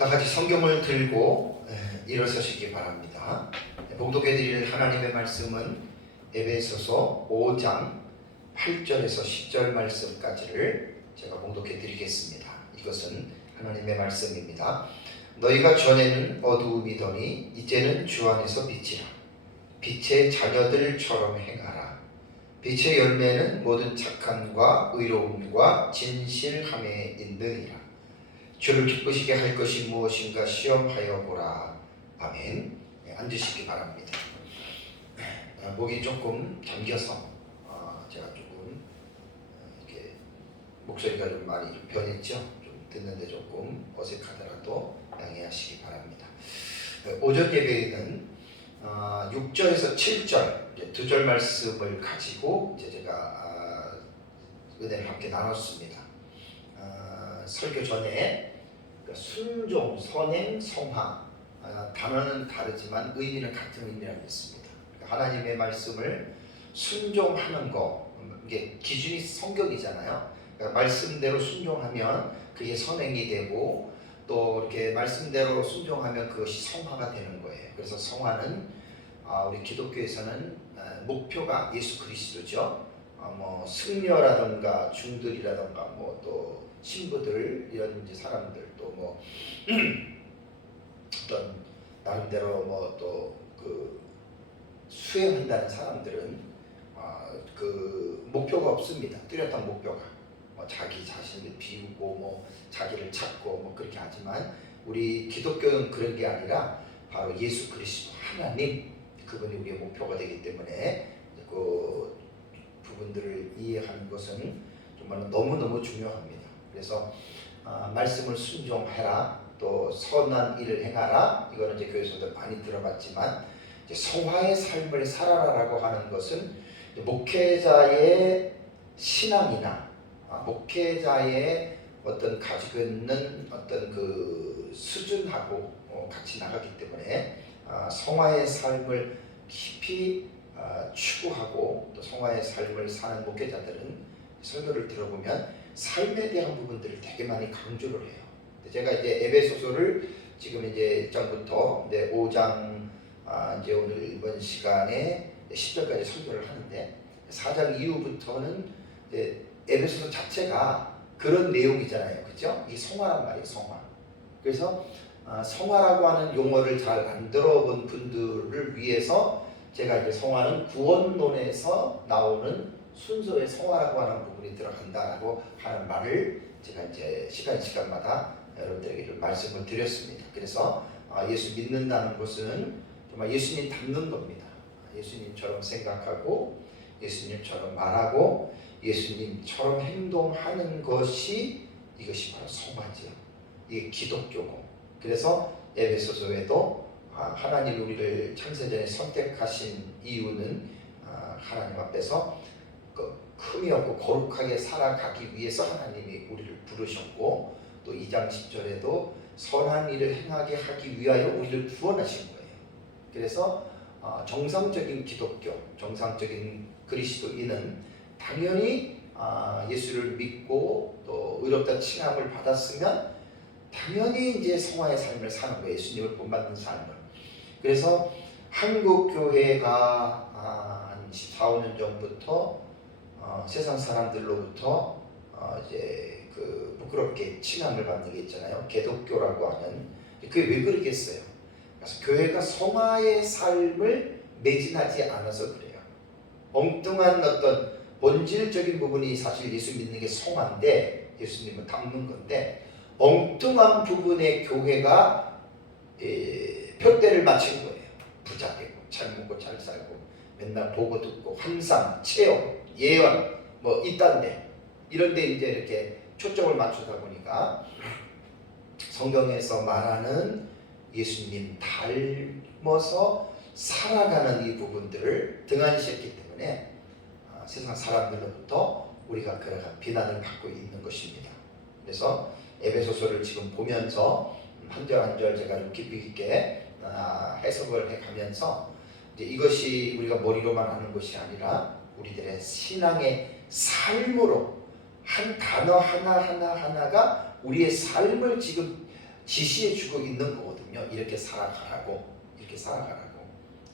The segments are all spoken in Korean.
다 같이 성경을 들고 일어서시기 바랍니다. 봉독해 드릴 하나님의 말씀은 에베소서 5장 8절에서 10절 말씀까지를 제가 봉독해 드리겠습니다. 이것은 하나님의 말씀입니다. 너희가 전에는 어두움이더니 이제는 주 안에서 빛이라. 빛의 자녀들처럼 행하라. 빛의 열매는 모든 착함과 의로움과 진실함에 있느니라. 주를 기쁘시게 할 것이 무엇인가 시험하여 보라. 아멘. 앉으시기 바랍니다. 목이 조금 잠겨서 제가 조금 이렇게 목소리가 좀 많이 변했죠. 좀 듣는데 조금 어색하더라도 양해하시기 바랍니다. 오전 예배에는 6절에서 7절 두 절 말씀을 가지고 이제 제가 은혜를 함께 나눴습니다. 설교 전에 순종, 선행, 성화 단어는 다르지만 의미는 같은 의미라고 했습니다. 하나님의 말씀을 순종하는 거, 이게 기준이 성경이잖아요. 그러니까 말씀대로 순종하면 그게 선행이 되고 또 이렇게 말씀대로 순종하면 그것이 성화가 되는 거예요. 그래서 성화는 우리 기독교에서는 목표가 예수 그리스도죠. 뭐 승려라든가 중들이라든가 뭐 또 신부들 이런 이제 사람들 또 뭐 어떤 나름대로 뭐 또 그 수행한다는 사람들은 그 목표가 없습니다. 뚜렷한 목표가 자기 자신을 비우고 뭐 자기를 찾고 뭐 그렇게 하지만 우리 기독교는 그런 게 아니라 바로 예수 그리스도 하나님 그분이 우리의 목표가 되기 때문에 그 부분들을 이해하는 것은 정말 너무너무 중요합니다. 그래서 말씀을 순종해라, 또 선한 일을 행하라. 이거는 이제 교회에서도 많이 들어봤지만 이제 성화의 삶을 살아라라고 하는 것은 목회자의 신앙이나 목회자의 어떤 가지고 있는 어떤 그 수준하고 같이 나가기 때문에 성화의 삶을 깊이 추구하고 또 성화의 삶을 사는 목회자들은 설교를 들어보면 삶에 대한 부분들을 되게 많이 강조를 해요. 제가 이제 에베소서를 지금 이제 1장부터 5장 이제 오늘 이번 시간에 10절까지 설교를 하는데 4장 이후부터는 에베소서 자체가 그런 내용이잖아요. 그죠? 이 성화란 말이에요. 성화. 그래서 성화라고 하는 용어를 잘 안 들어본 분들을 위해서 제가 이제 성화는 구원론에서 나오는 순서의 성화라고 하는 부분이 들어간다라고 하는 말을 제가 이제 시간마다 여러분들에게 말씀을 드렸습니다. 그래서 예수 믿는다는 것은 정말 예수님 닮는 겁니다. 예수님처럼 생각하고 예수님처럼 말하고 예수님처럼 행동하는 것이 이것이 바로 성화죠. 이게 기독교고. 그래서 에베소서에도 하나님 우리를 창세전에 선택하신 이유는 하나님 앞에서 흠이 없고 거룩하게 살아가기 위해서 하나님이 우리를 부르셨고 또 2장 10절에도 선한 일을 행하게 하기 위하여 우리를 구원하신 거예요. 그래서 정상적인 기독교, 정상적인 그리스도인은 당연히 예수를 믿고 또 의롭다 칭함을 받았으면 당연히 이제 성화의 삶을 사는 거예요. 예수님을 본받는 삶을. 그래서 한국 교회가 한 14, 15년 전부터 세상 사람들로부터 이제 그 부끄럽게 칭함을 받는 게 있잖아요. 개독교라고 하는. 그게 왜 그러겠어요? 그래서 교회가 성화의 삶을 매진하지 않아서 그래요. 엉뚱한 어떤 본질적인 부분이 사실 예수 믿는 게 성화인데 예수님을 닮는 건데 엉뚱한 부분의 교회가 표대를 맞춘 거예요. 부자 되고 잘 먹고 잘 살고 맨날 보고 듣고 환상, 체험, 예언 뭐 이딴데 이런데 이제 이렇게 초점을 맞추다 보니까 성경에서 말하는 예수님 닮아서 살아가는 이 부분들을 등한시했기 때문에 세상 사람들로부터 우리가 그러한 비난을 받고 있는 것입니다. 그래서 에베소서를 지금 보면서 한 절 한 절 제가 좀 깊이 있게 해석을 해가면서 이제 이것이 우리가 머리로만 하는 것이 아니라 우리들의 신앙의 삶으로 한 단어 하나하나가 우리의 삶을 지금 지시해 주고 있는 거거든요. 이렇게 살아가라고, 이렇게 살아가라고.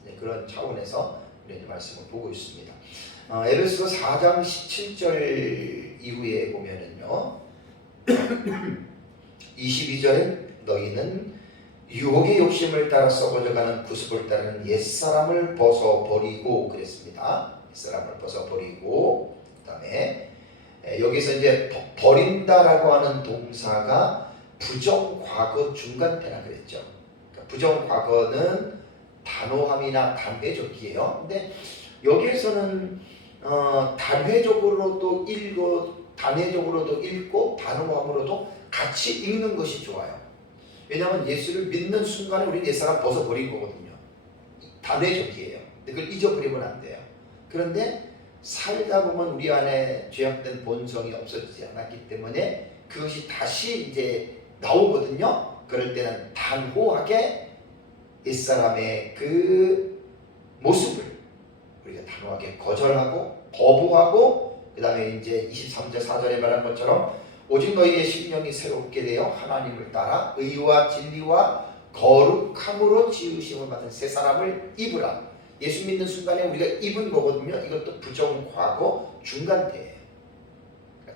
네, 그런 차원에서 우리는 말씀을 보고 있습니다. 에베소서 4장 17절 이후에 보면은요, 22절에 너희는 유혹의 욕심을 따라 썩어져가는 구습을 따르는 옛사람을 벗어버리고 그랬습니다. 옛사람을 벗어버리고, 그 다음에 여기서 이제 버린다라고 하는 동사가 부정과거 중간태라 그랬죠. 그러니까 부정과거는 단호함이나 단회적이에요. 근데 여기에서는 단회적으로도 읽고 단호함으로도 같이 읽는 것이 좋아요. 왜냐하면 예수를 믿는 순간에 우리는 옛사람 벗어버린 거거든요. 단회적이에요. 근데 그걸 잊어버리면 안 돼요. 그런데 살다 보면 우리 안에 죄악된 본성이 없어지지 않았기 때문에 그것이 다시 이제 나오거든요. 그럴 때는 단호하게 옛사람의 그 모습을 우리가 단호하게 거절하고 거부하고, 그 다음에 이제 23절 4절에 말한 것처럼 오직 너희의 심령이 새롭게 되어 하나님을 따라 의와 진리와 거룩함으로 지으심을 받은 새 사람을 입으라. 예수 믿는 순간에 우리가 입은 거거든요. 이것도 부정과거 중간태예요.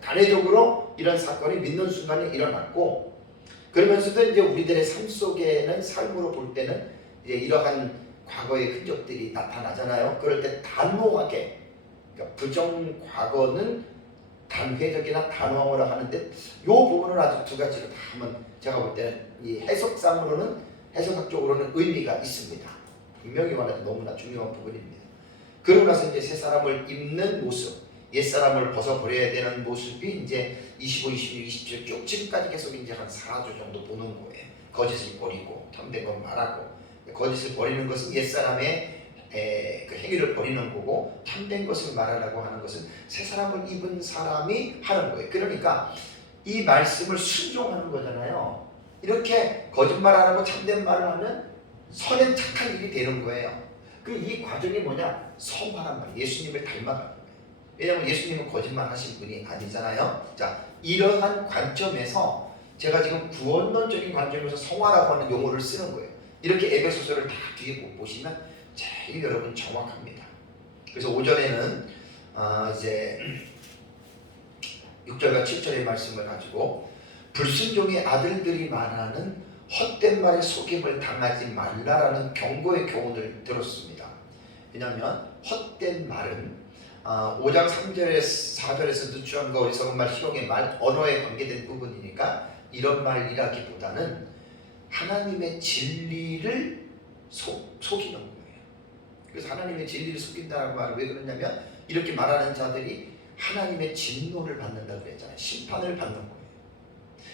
단회적으로 이런 사건이 믿는 순간에 일어났고, 그러면서도 이제 우리들의 삶 속에는 삶으로 볼 때는 이제 이러한 과거의 흔적들이 나타나잖아요. 그럴 때 단호하게, 그러니까 부정과거는 단회적이나 단호함으로 하는데, 이 부분은 아주 두 가지로 다 하면 제가 볼 때는 이 해석학적으로는 의미가 있습니다. 분명히 말해도 너무나 중요한 부분입니다. 그러고 나서 이제 새 사람을 입는 모습, 옛 사람을 벗어버려야 되는 모습이 이제 25, 26, 27 쭉 지금까지 계속 이제 한 4주 정도 보는 거예요. 거짓을 버리고 참된 건 말하고, 거짓을 버리는 것은 옛 사람의 그 행위를 버리는 거고, 참된 것을 말하라고 하는 것은 새 사람을 입은 사람이 하는 거예요. 그러니까 이 말씀을 순종하는 거잖아요. 이렇게 거짓말 안 하고 참된 말을 하면 선한 착한 일이 되는 거예요. 그 이 과정이 뭐냐? 성화란 말이에요. 예수님을 닮아가는 거예요. 왜냐하면 예수님은 거짓말 하신 분이 아니잖아요. 자, 이러한 관점에서 제가 지금 구원론적인 관점에서 성화라고 하는 용어를 쓰는 거예요. 이렇게 에베소서를 다 뒤에 보시면 제일 여러분 정확합니다. 그래서 오전에는 이제 6절과 7절의 말씀을 가지고 불순종의 아들들이 말하는 헛된 말에 속임을 당하지 말라라는 경고의 교훈을 들었습니다. 왜냐하면 헛된 말은 5장 3절에서 4절에서 누추함과 어리석은 말, 희롱의 말, 언어에 관계된 부분이니까 이런 말이라기보다는 하나님의 진리를 속이는 거예요. 그래서 하나님의 진리를 속인다는 말은 왜 그러냐면, 이렇게 말하는 자들이 하나님의 진노를 받는다고 그랬잖아요. 심판을 받는 거예요.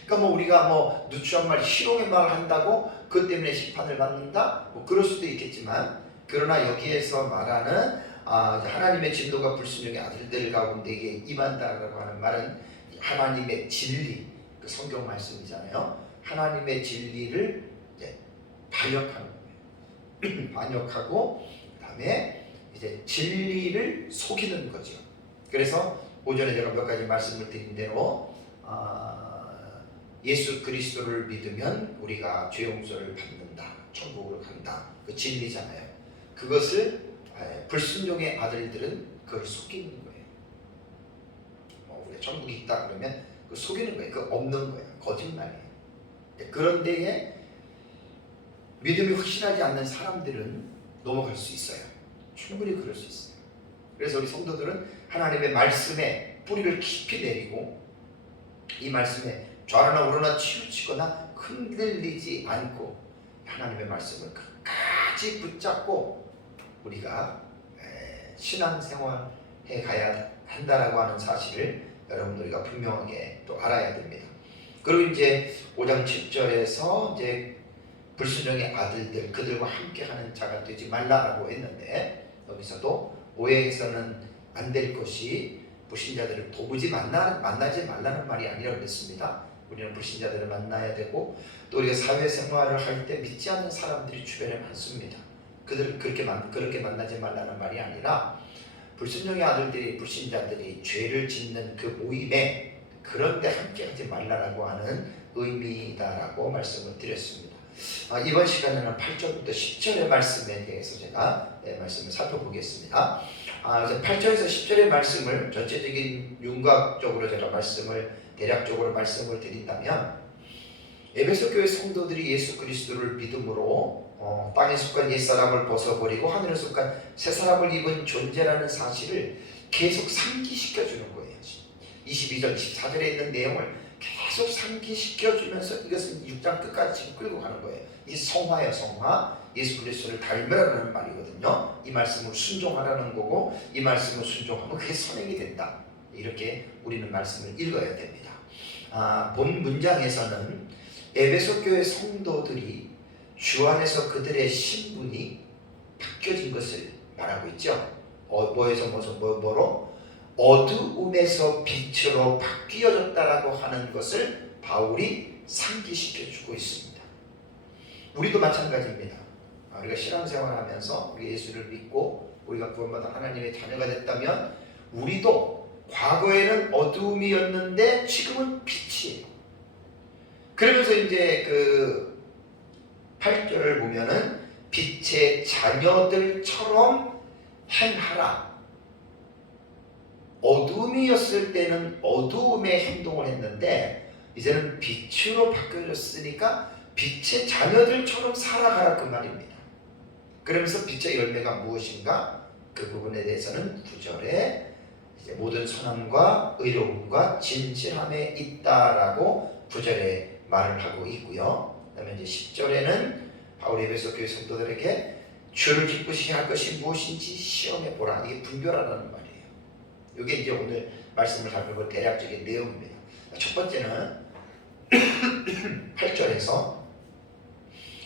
그러니까 우리가 누추한 말, 희롱의 말을 한다고 그것 때문에 심판을 받는다? 그럴 수도 있겠지만, 그러나 여기에서 말하는 하나님의 진노가 불순종의 아들들 가운데 임한다라고 하는 말은 하나님의 진리, 그 성경 말씀이잖아요. 하나님의 진리를 이제 반역하는 거예요. 반역하고, 그다음에 이제 진리를 속이는 거죠. 그래서 오전에 제가 몇 가지 말씀을 드린 대로 예수 그리스도를 믿으면 우리가 죄 용서를 받는다, 천국으로 간다, 그 진리잖아요. 그것을 불순종의 아들들은 그걸 속이는 거예요. 우리가 천국이 있다 그러면 그 속이는 거예요. 그 없는 거예요. 거짓말이에요. 그런 데에 믿음이 확실하지 않는 사람들은 넘어갈 수 있어요. 충분히 그럴 수 있어요. 그래서 우리 성도들은 하나님의 말씀에 뿌리를 깊이 내리고, 이 말씀에 좌로나 우로나 치우치거나 흔들리지 않고 하나님의 말씀을 끝까지 붙잡고 우리가 신앙생활 해가야 한다라고 하는 사실을 여러분들 우리가 분명하게 또 알아야 됩니다. 그리고 이제 5장 7절에서 이제 불순종의 아들들, 그들과 함께하는 자가 되지 말라라고 했는데, 여기서도 오해해서는 안 될 것이 불신자들을 도무지 만나지 말라는 말이 아니라 그랬습니다. 우리는 불신자들을 만나야 되고, 또 우리가 사회생활을 할 때 믿지 않는 사람들이 주변에 많습니다. 그들을 그렇게 만나지 말라는 말이 아니라, 불순종의 아들들이, 불신자들이 죄를 짓는 그 모임에 그런데 함께하지 말라라고 하는 의미다라고 말씀을 드렸습니다. 이번 시간에는 8절부터 10절의 말씀에 대해서 제가 말씀을 살펴보겠습니다. 그래서 8절에서 10절의 말씀을 전체적인 윤곽적으로 제가 대략적으로 말씀을 드린다면, 에베소 교회 성도들이 예수 그리스도를 믿음으로 땅에 속한 옛사람을 벗어버리고 하늘에 속한 새사람을 입은 존재라는 사실을 계속 상기시켜주는 거예요. 22절, 24절에 있는 내용을 계속 상기시켜주면서 이것은 6장 끝까지 지금 끌고 가는 거예요. 이게 성화예요. 성화. 예수 그리스도를 닮으라는 말이거든요. 이 말씀을 순종하라는 거고, 이 말씀을 순종하면 그게 선행이 된다. 이렇게 우리는 말씀을 읽어야 됩니다. 본 문장에서는 에베소 교회 성도들이 주 안에서 그들의 신분이 바뀌어진 것을 말하고 있죠. 뭐로? 어두움에서 빛으로 바뀌어졌다라고 하는 것을 바울이 상기시켜주고 있습니다. 우리도 마찬가지입니다. 우리가 신앙생활하면서 우리 예수를 믿고 우리가 구원받은 하나님의 자녀가 됐다면, 우리도 과거에는 어두움이었는데 지금은 빛이에요. 그러면서 이제 그 8절을 보면은 빛의 자녀들처럼 행하라. 어둠이었을 때는 어두움의 행동을 했는데 이제는 빛으로 바뀌어졌으니까 빛의 자녀들처럼 살아가라, 그 말입니다. 그러면서 빛의 열매가 무엇인가? 그 부분에 대해서는 9절에 이제 모든 선함과 의로움과 진실함에 있다라고 9절에 말을 하고 있고요. 그다음에 이제 10절에는 바울이 에베소 교회 성도들에게 주를 기쁘시게 할 것이 무엇인지 시험해 보라. 이게 분별하라는 말이에요. 이게 이제 오늘 말씀을 살펴볼 대략적인 내용입니다. 첫 번째는 8절에서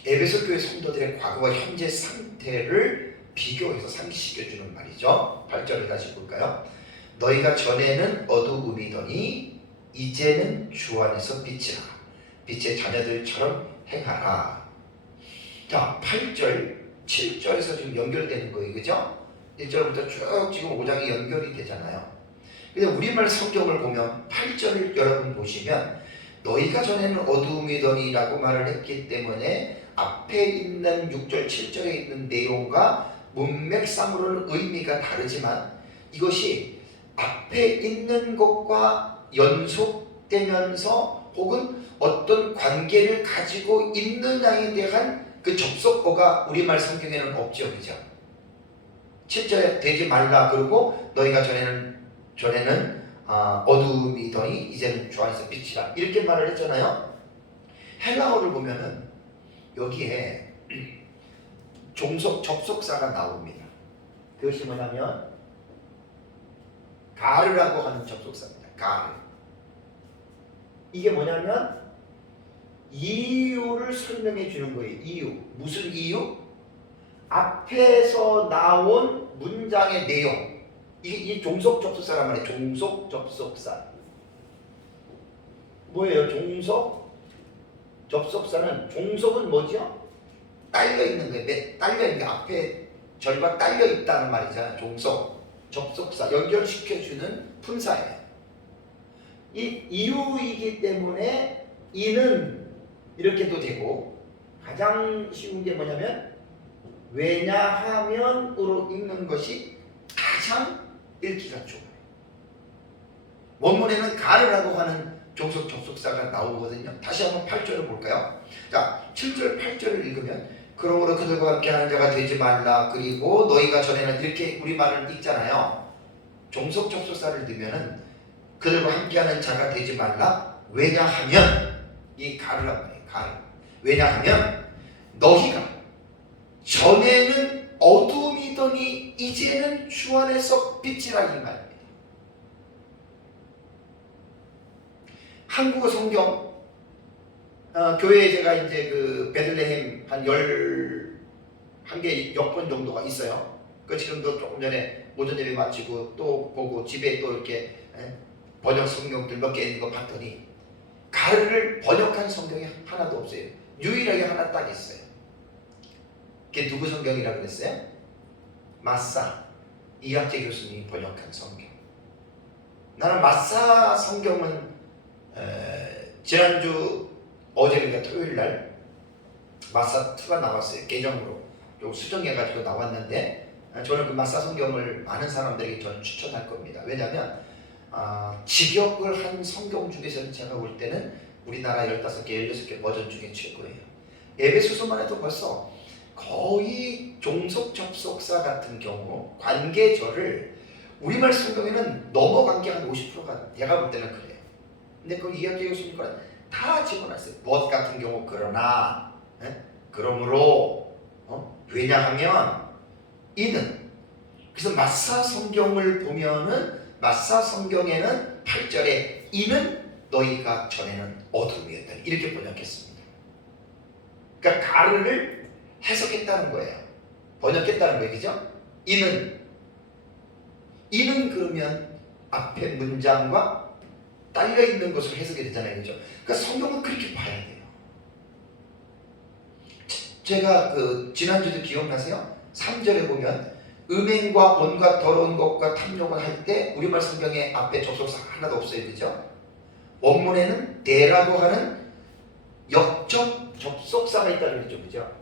에베소 교회 성도들의 과거와 현재 상태를 비교해서 상기시켜주는 말이죠. 8절을 다시 볼까요? 너희가 전에는 어두움이더니 이제는 주 안에서 빛이라. 빛의 자녀들처럼 행하라. 자, 8절, 7절에서 지금 연결되는 거예요. 그죠? 1절부터 쭉 지금 5장이 연결이 되잖아요. 근데 우리말 성경을 보면 8절을 여러분 보시면 너희가 전에는 어두움이더니라고 말을 했기 때문에 앞에 있는 6절, 7절에 있는 내용과 문맥상으로는 의미가 다르지만 이것이 앞에 있는 것과 연속되면서 혹은 어떤 관계를 가지고 있느냐에 대한 그 접속어가 우리말 성경에는 없죠. 그죠? 7절에 되지 말라 그러고 너희가 전에는 어두움이더니 이제는 주 안에서 빛이라 이렇게 말을 했잖아요. 헬라어를 보면은 여기에 종속 접속사가 나옵니다. 그것이 뭐냐면 가르라고 하는 접속사입니다. 가르. 이게 뭐냐면 이유를 설명해 주는 거예요. 이유. 무슨 이유? 앞에서 나온 문장의 내용. 이 종속 접속사란 말이에요. 종속 접속사. 뭐예요? 종속 접속사는, 종속은 뭐죠? 딸려 있는 거예요. 딸려 있는 게 앞에 절과 딸려 있다는 말이잖아요. 종속 접속사, 연결시켜주는 품사예요. 이 이유이기 때문에 이는 이렇게도 되고, 가장 쉬운 게 뭐냐면 왜냐하면으로 읽는 것이 가장 읽기가 좋아요. 원문에는 가르라고 하는 종속 접속사가 나오거든요. 다시 한번 8절을 볼까요? 자, 7절 8절을 읽으면 그러므로 그들과 함께 하는 자가 되지 말라. 그리고 너희가 전에는 이렇게 우리말을 읽잖아요. 종속 접속사를 넣으면은 그들과 함께하는 자가 되지 말라. 왜냐하면, 이 가르란 말이에요. 가르. 왜냐하면 너희가 전에는 어둠이더니 이제는 주 안에서 빛이라, 이 말입니다. 한국어 성경 교회에 제가 이제 그 베들레헴 한 11개 역번 정도가 있어요. 그 지금도 조금 전에 오전 예배 마치고 또 보고 집에 또 이렇게 번역 성경들 몇 개 있는 거 봤더니 가르를 번역한 성경이 하나도 없어요. 유일하게 하나 딱 있어요. 그게 누구 성경이라고 그랬어요? 마사 이학재 교수님이 번역한 성경. 나는 마사 성경은 지난주 어제 그러니까 토요일 날 마사2가 나왔어요. 계정으로 좀 수정해가지고 나왔는데 저는 그 마사 성경을 많은 사람들에게 저는 추천할 겁니다. 왜냐하면 직역을 한 성경 중에서는 제가 볼 때는 우리나라 15개, 16개 버전 중에 최고예요. 에베소서만 해도 벌써 거의 종속 접속사 같은 경우 관계절을 우리말 성경에는 넘어간 게 한 50%가 내가 볼 때는 그래요. 근데 그 이야기 요소니까 다 집어놨어요. 뭐 같은 경우 그러나 그러므로 왜냐하면 이는 그래서 마사 성경을 보면은 마사 성경에는 8절에 이는 너희가 전에는 어둠이었다 이렇게 번역했습니다. 그러니까 가르를 해석했다는 거예요. 번역했다는 거예요. 그죠? 이는 그러면 앞에 문장과 딸려 있는 것을 해석이 되잖아요. 그죠? 그러니까 성경은 그렇게 봐야 돼요. 제가 그 지난주도 기억나세요? 3절에 보면 음행과 온갖 더러운 것과 탐욕을 할 때 우리말 성경에 앞에 접속사 하나도 없어요. 그죠? 원문에는 대라고 하는 역적 접속사가 있다는 거죠. 그죠?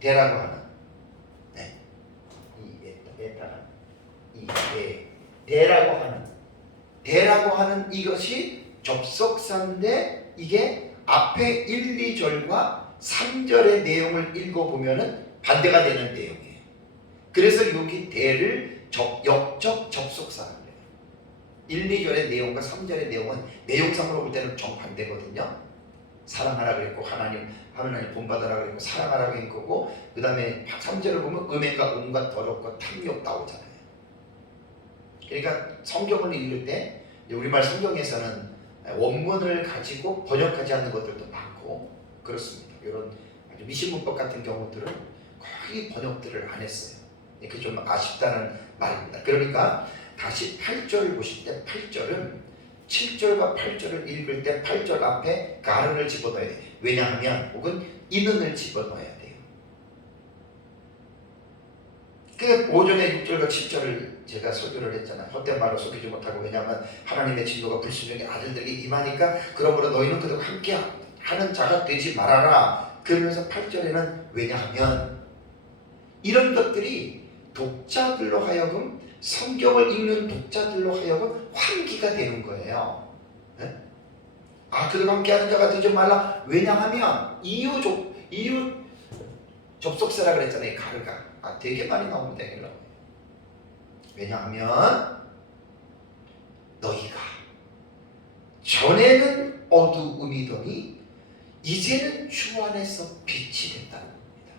대라고 하는 대라고 하는 이것이 접속사인데 이게 앞에 1, 2절과 3절의 내용을 읽어보면은 반대가 되는 내용이에요. 그래서 여기 대를 역적 접속사라고 해요. 1, 2절의 내용과 3절의 내용은 내용상으로 볼 때는 정반대거든요. 사랑하라 그랬고 하나님 본받아라 그랬고 사랑하라 그런 거고 그 다음에 3절을 보면 음행과 온갖 더럽고 탐욕 나오잖아요. 그러니까 성경을 읽을 때 우리말 성경에서는 원문을 가지고 번역하지 않는 것들도 많고 그렇습니다. 이런 아주 미신문법 같은 경우들은 거의 번역들을 안 했어요. 그게 좀 아쉽다는 말입니다. 그러니까 다시 8절 보실 때 8절은 7절과 8절을 읽을 때 8절 앞에 가르를 집어넣어야 돼요. 왜냐하면 혹은 이는을 집어넣어야 돼요. 그 오전에 6절과 7절을 제가 설교를 했잖아요. 헛된 말로 속이지 못하고 왜냐하면 하나님의 진노가 불순종의 아들들에게 임하니까 그러므로 너희는 그들과 함께 하는 자가 되지 말아라. 그러면서 8절에는 왜냐하면 이런 것들이 독자들로 하여금 성경을 읽는 독자들로 하여금 환기가 되는 거예요. 네? 그들과 함께하는 자가 되지 말라. 왜냐하면 이유 접속사라 그랬잖아요. 가르가 되게 많이 나옵니다. 왜냐하면 너희가 전에는 어두움이더니 이제는 주 안에서 빛이 됐다는 겁니다.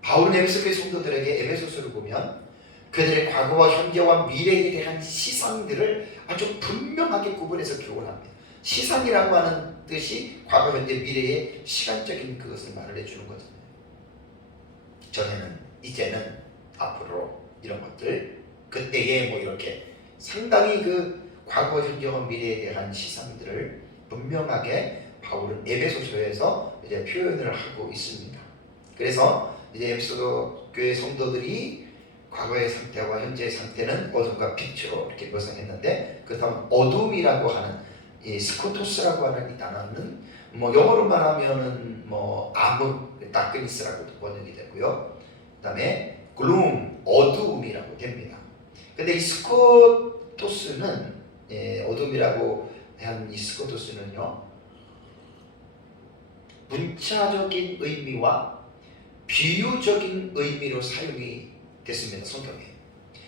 바울은 에베소 교회 성도들에게 에베소서를 보면 그들의 과거와 현재와 미래에 대한 시상들을 아주 분명하게 구분해서 교훈합니다. 시상이라고 하는 뜻이 과거, 현재, 미래의 시간적인 그것을 말을 해주는 거잖아요. 전에는, 이제는, 앞으로 이런 것들, 그때에 뭐 이렇게 상당히 그 과거, 현재와 미래에 대한 시상들을 분명하게 바울은 에베소서에서 이제 표현을 하고 있습니다. 그래서 이제 에베소 교회 성도들이 과거의 상태와 현재의 상태는 어둠과 빛으로 이렇게 묘사했는데 그렇다면 어둠이라고 하는 이 스코토스라고 하는 이 단어는 뭐 영어로 말하면은 뭐 암흑, 다크니스라고도 번역이 되고요. 그다음에 gloom, 어두움이라고 됩니다. 근데 이 스코토스는 어둠이라고 한 이 스코토스는요 문자적인 의미와 비유적인 의미로 사용이 됐습니다. 성경에.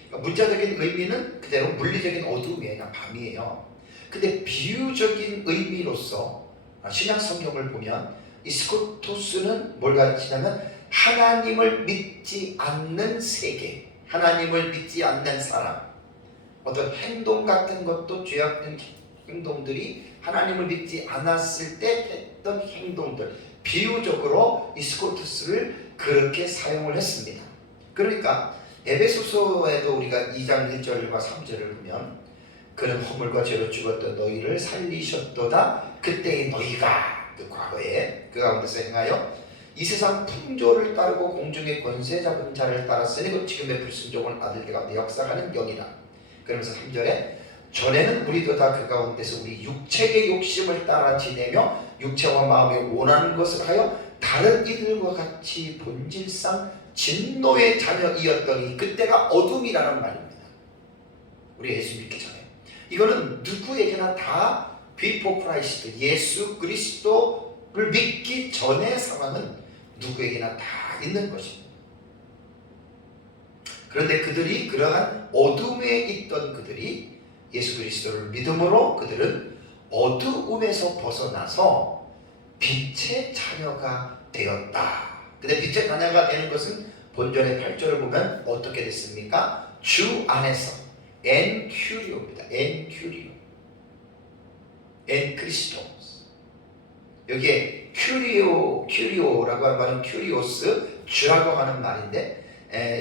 그러니까 문자적인 의미는 그대로 물리적인 어두움이에요. 그냥 밤이에요. 근데 비유적인 의미로서 신약 성경을 보면 이 스코토스는 뭘 가르치냐면 하나님을 믿지 않는 세계, 하나님을 믿지 않는 사람, 어떤 행동 같은 것도 죄악된 행동들이 하나님을 믿지 않았을 때 했던 행동들, 비유적으로 이 스코토스를 그렇게 사용을 했습니다. 그러니까 에베소서에도 우리가 2장 1절과 3절을 보면 그는 허물과 죄로 죽었던 너희를 살리셨도다. 그때의 너희가 그 과거에 그 가운데서 행하여 이 세상 풍조를 따르고 공중의 권세 잡은 자를 따랐으니 그 지금의 불순종을 아들 가운데 역사하는 영이라. 그러면서 3절에 전에는 우리도 다 그 가운데서 우리 육체의 욕심을 따라 지내며 육체와 마음이 원하는 것을 하여 다른 이들과 같이 본질상 진노의 자녀이었더니 그때가 어둠이라는 말입니다. 우리 예수 믿기 전에. 이거는 누구에게나 다 before Christ, 예수 그리스도를 믿기 전의 상황은 누구에게나 다 있는 것입니다. 그런데 그들이 그러한 어둠에 있던 그들이 예수 그리스도를 믿음으로 그들은 어두움에서 벗어나서 빛의 자녀가 되었다. 근데 빛의 자녀가 되는 것은 본절의 8절을 보면 어떻게 됐습니까? 주 안에서 en 큐리오입니다. en 큐리오, en 크리스토스. 여기에 큐리오라고 하는 말은 큐리오스, 주라고 하는 말인데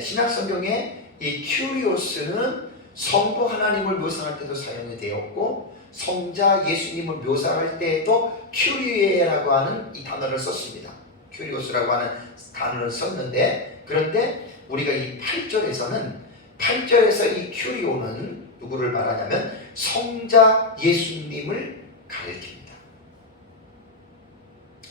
신약 성경에 이 큐리오스는 성부 하나님을 묘사할 때도 사용이 되었고 성자 예수님을 묘사할 때에도 큐리에라고 하는 이 단어를 썼습니다. 큐리오스라고 하는 단어를 썼는데, 그런데 우리가 이 8절에서는 8절에서 이 큐리오는 누구를 말하냐면 성자 예수님을 가리킵니다.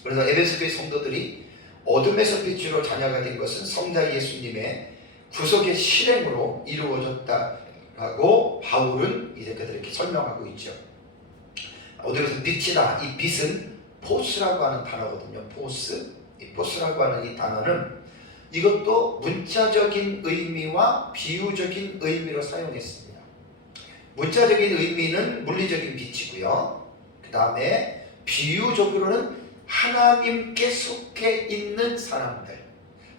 그래서 에베소 교회 성도들이 어둠에서 빛으로 자녀가 된 것은 성자 예수님의 구속의 실행으로 이루어졌다라고 바울은 이제 그들에게 설명하고 있죠. 어둠에서 빛이다. 이 빛은 포스라고 하는 단어거든요. 포스. 이 포스라고 하는 이 단어는 이것도 문자적인 의미와 비유적인 의미로 사용했습니다. 문자적인 의미는 물리적인 빛이고요. 그 다음에 비유적으로는 하나님께 속해 있는 사람들,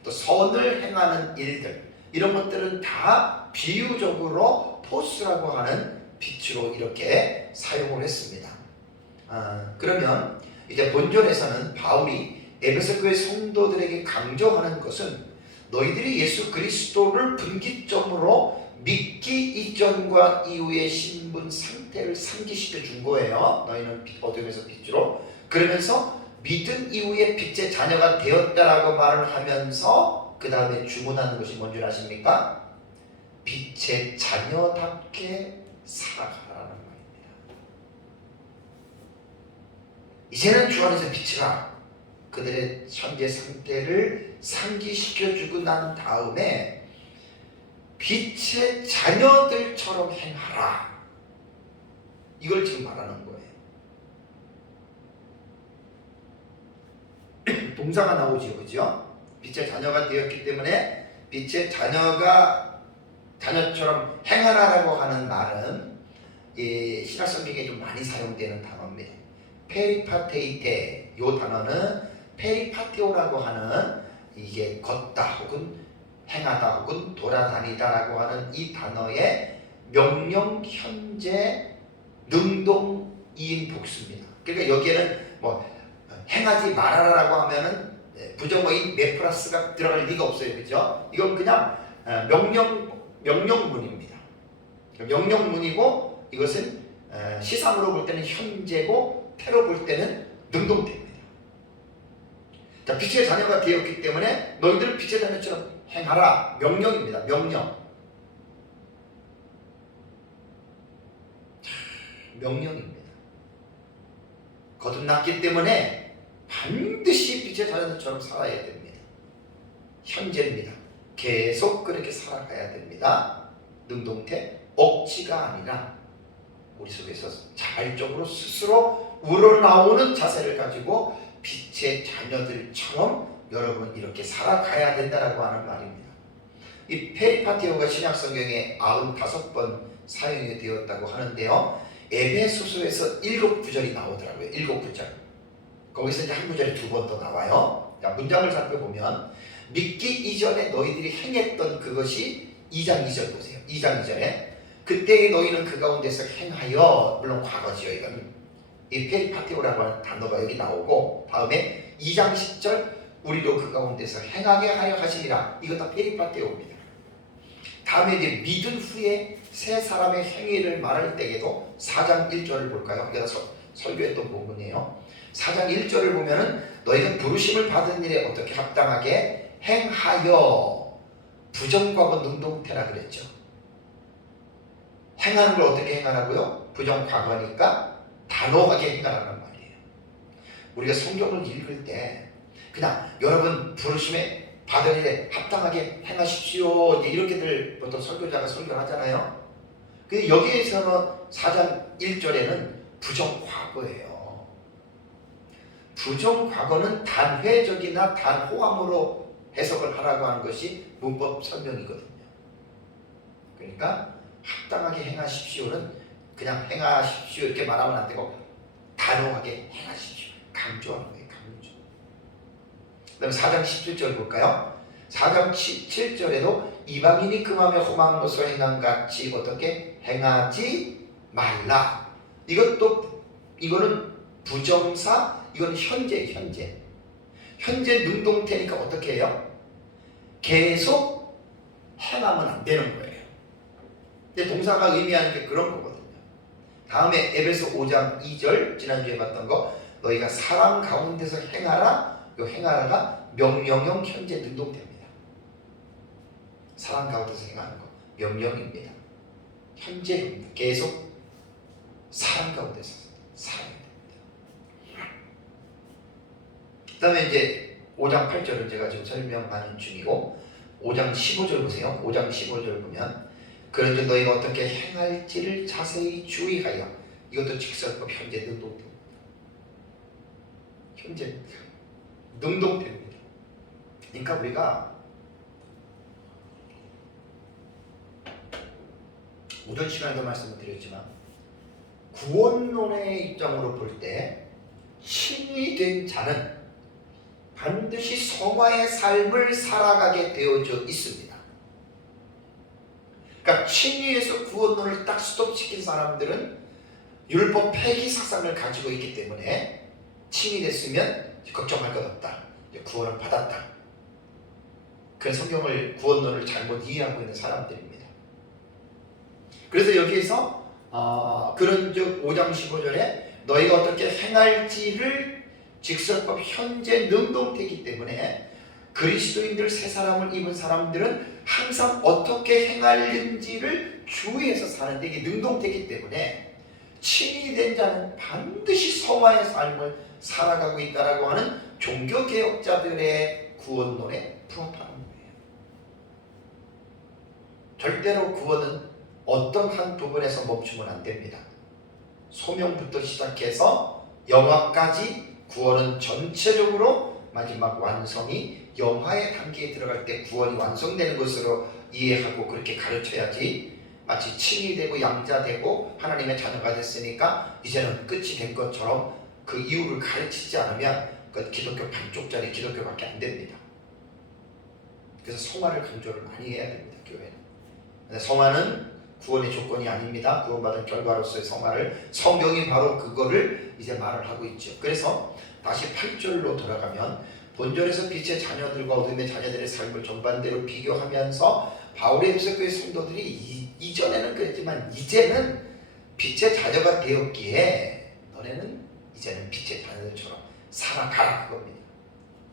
또 선을 행하는 일들, 이런 것들은 다 비유적으로 포스라고 하는 빛으로 이렇게 사용을 했습니다. 그러면 이제 본절에서는 바울이 에베소 교회 성도들에게 강조하는 것은 너희들이 예수 그리스도를 분기점으로 믿기 이전과 이후의 신분 상태를 상기시켜 준 거예요. 너희는 어둠에서 빛으로. 그러면서 믿은 이후에 빛의 자녀가 되었다라고 말을 하면서 그 다음에 주문하는 것이 뭔지 아십니까? 빛의 자녀답게 살아가라는 말입니다. 이제는 주 안에서 빛이라. 그들의 현재 상태를 상기시켜주고 난 다음에 빛의 자녀들처럼 행하라. 이걸 지금 말하는 거예요. 동사가 나오죠, 그죠? 빛의 자녀가 되었기 때문에 빛의 자녀처럼 행하라라고 하는 말은 신약 성경에 좀 많이 사용되는 단어입니다. 페리파테이테, 이 단어는 페리파테오라고 하는 이게 걷다 혹은 행하다 혹은 돌아다니다라고 하는 이 단어의 명령 현재 능동 이인 복수입니다. 그러니까 여기에는 뭐 행하지 말아라라고 하면은 부정어인 메플러스가 들어갈 리가 없어요, 그죠? 이건 그냥 명령문입니다. 명령문이고 이것은 시상으로 볼 때는 현재고 태로 볼 때는 능동태입니다. 자, 빛의 자녀가 되었기 때문에 너희들은 빛의 자녀처럼 행하라. 명령입니다. 명령입니다. 거듭났기 때문에 반드시 빛의 자녀처럼 살아야 됩니다. 현재입니다. 계속 그렇게 살아가야 됩니다. 능동태, 억지가 아니라 우리 속에서 자발적으로 스스로 우러나오는 자세를 가지고 빛의 자녀들처럼 여러분 이렇게 살아가야 된다라고 하는 말입니다. 이 페리파테오가 신약 성경에 95번 사용이 되었다고 하는데요. 에베소서에서 7구절이 나오더라고요. 7구절. 거기서 이제 한 구절이 2번 더 나와요. 자, 문장을 살펴보면 믿기 이전에 너희들이 행했던 그것이 2장 2절 보세요. 2장 2절에 그때의 너희는 그 가운데서 행하여, 물론 과거지요. 이건 이 페리파테오라고 하는 단어가 여기 나오고 다음에 2장 10절 우리도 그 가운데서 행하게 하려 하시리라. 이거 다 페리파테오입니다. 다음에 이제 믿은 후에 새 사람의 행위를 말할 때에도 4장 1절을 볼까요? 이게 설교했던 부분이에요. 4장 1절을 보면은 너희가 부르심을 받은 일에 어떻게 합당하게 행하여, 부정과거 능동태라 그랬죠. 행하는 걸 어떻게 행하라고요? 부정과거니까 단호하게 행하라는 말이에요. 우리가 성경을 읽을 때 그냥 여러분 부르심에 받을 일에 합당하게 행하십시오 이렇게들 보통 설교자가 설교를 하잖아요. 근데 여기에서는 4장 1절에는 부정과거예요. 부정과거는 단회적이나 단호함으로 해석을 하라고 하는 것이 문법 설명이거든요. 그러니까 합당하게 행하십시오는 그냥 행하십시오 이렇게 말하면 안 되고 단호하게 행하십시오. 강조하는 거예요. 강조. 그 다음에 4장 17절 볼까요? 4장 7절에도 이방인이 금하며 험한 것을 행한 같이 어떻게 행하지 말라. 이거는 부정사, 이거는 현재 능동태니까 어떻게 해요? 계속 행하면 안 되는 거예요. 근데 동사가 의미하는 게 그런 거거든요. 다음에 에베소 5장 2절 지난주에 봤던 거 너희가 사랑 가운데서 행하라. 이 행하라가 명령형 현재 능동태입니다. 사랑 가운데서 행하는 거 명령입니다. 현재입니다. 계속 사랑 가운데서 살아야 됩니다. 그 다음에 이제 5장 8절은 제가 지금 설명하는 중이고 5장 15절 보세요. 5장 15절 보면 그런즉 너희가 어떻게 행할지를 자세히 주의하여 이것도 직설법 현재 능동태입니다. 현재 능동태입니다. 그러니까 우리가 오전 시간에도 말씀을 드렸지만 구원론의 입장으로 볼 때 신이 된 자는 반드시 성화의 삶을 살아가게 되어져 있습니다. 그러니까 칭의에서 구원론을 딱 스톱시킨 사람들은 율법 폐기 사상을 가지고 있기 때문에 칭의 됐으면 걱정할 것 없다. 구원을 받았다. 그 성경을 구원론을 잘못 이해하고 있는 사람들입니다. 그래서 여기에서 그런즉 5장 15절에 너희가 어떻게 행할지를 직설법 현재 능동태이기 때문에 그리스도인들 새 사람을 입은 사람들은 항상 어떻게 행하는지를 주의해서 사는데 이게 능동태이기 때문에 칭이 된 자는 반드시 성화의 삶을 살아가고 있다라고 하는 종교개혁자들의 구원론에 부합하는 거예요. 절대로 구원은 어떤 한 부분에서 멈추면 안 됩니다. 소명부터 시작해서 영화까지 구원은 전체적으로 마지막 완성이 영화의 단계에 들어갈 때 구원이 완성되는 것으로 이해하고 그렇게 가르쳐야지 마치 칭이 되고 양자되고 하나님의 자녀가 됐으니까 이제는 끝이 된 것처럼 그 이유를 가르치지 않으면 그 기독교 반쪽짜리 기독교밖에 안 됩니다. 그래서 성화를 강조를 많이 해야 됩니다. 교회는. 성화는 구원의 조건이 아닙니다. 구원받은 결과로서의 성화를 성경이 바로 그거를 이제 말을 하고 있죠. 그래서 다시 8절로 돌아가면 본절에서 빛의 자녀들과 어둠의 자녀들의 삶을 전반대로 비교하면서 바울의 에베소교회 성도들이 이전에는 그랬지만 이제는 빛의 자녀가 되었기에 너네는 이제는 빛의 자녀들처럼 살아가라 그겁니다.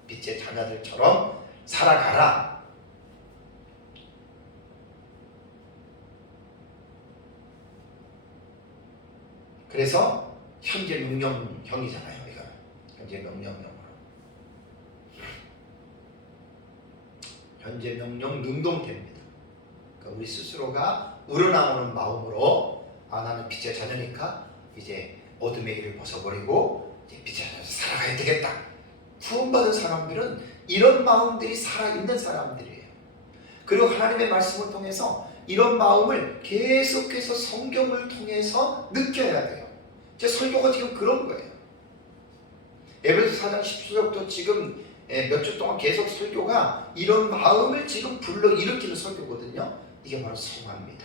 빛의 자녀들처럼 살아가라. 그래서 현재 명령형이잖아요. 이거 현재 명령형으로 현재 명령 능동태입니다. 그러니까 우리 스스로가 우러나오는 마음으로 나는 빛의 자녀니까 이제 어둠의 일을 벗어버리고 이제 빛의 자녀로 살아가야 되겠다. 구원받은 사람들은 이런 마음들이 살아있는 사람들이에요. 그리고 하나님의 말씀을 통해서 이런 마음을 계속해서 성경을 통해서 느껴야 돼요. 제 설교가 지금 그런 거예요. 에베소 4장 10절부터 지금 몇 주 동안 계속 설교가 이런 마음을 지금 불러일으키는 설교거든요. 이게 바로 성화입니다.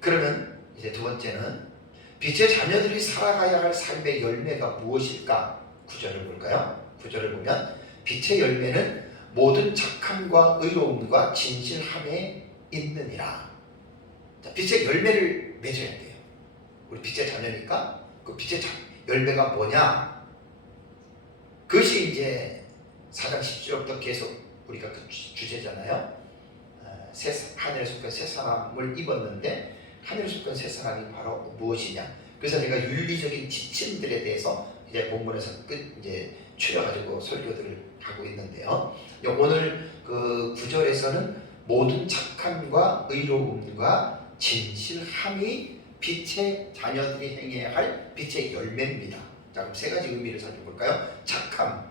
그러면 이제 두 번째는 빛의 자녀들이 살아가야 할 삶의 열매가 무엇일까? 9절을 볼까요? 9절을 보면 빛의 열매는 모든 착함과 의로움과 진실함에 있느니라. 자, 빛의 열매를 맺어야 돼요. 우리 빛의 자녀니까 그 빛의 열매가 뭐냐? 그것이 이제 4장 10절부터 계속 우리가 그 주제잖아요. 하늘에 속한 새 사람을 입었는데 하늘에 속한 새 사람이 바로 무엇이냐? 그래서 제가 윤리적인 지침들에 대해서 이제 본문에서 이제 추려가지고 설교들을 하고 있는데요. 오늘 그 9절에서는 모든 착함과 의로움과 진실함이 빛의 자녀들이 행해야 할 빛의 열매입니다. 자, 그럼 세 가지 의미를 살펴볼까요? 착함,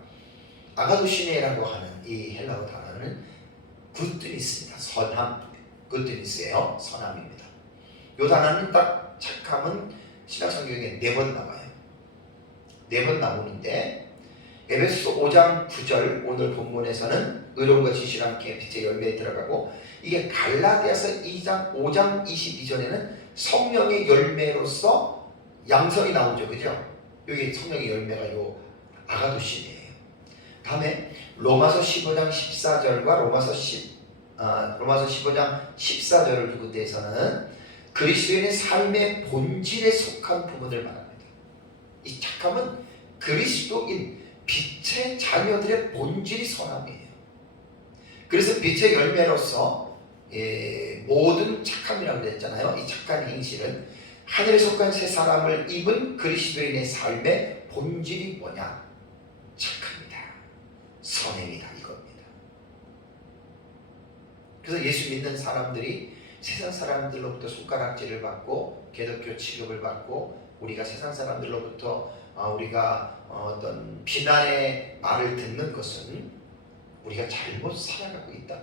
아가도시네라고 하는 이 헬라어 단어는 굿드니스입니다. 선함, 굿드니스예요. 선함입니다. 이 단어는 딱 착함은 신약성경에 4번 나와요. 4번 나오는데 에베소서 5장 9절 오늘 본문에서는 의로움과 진실함 함께 빛의 열매에 들어가고, 이게 갈라디아서 5장 22절에는 성령의 열매로서 양성이 나오죠. 그죠? 여기 성령의 열매가 요 아가도신이에요. 다음에 로마서 15장 14절과 로마서 15장 14절을 두고 대해서는 그리스도인의 삶의 본질에 속한 부분을 말합니다. 이 착함은 그리스도인 빛의 자녀들의 본질이 선함이에요. 그래서 빛의 열매로서 모든 착함이라고 그랬잖아요. 이 착한 행실은 하늘에 속한 새 사람을 입은 그리스도인의 삶의 본질이 뭐냐? 착합니다. 선행이다, 이겁니다. 그래서 예수 믿는 사람들이 세상 사람들로부터 손가락질을 받고 개덕교 취급을 받고 우리가 세상 사람들로부터 우리가 어떤 비난의 말을 듣는 것은 우리가 잘못 살아가고 있다.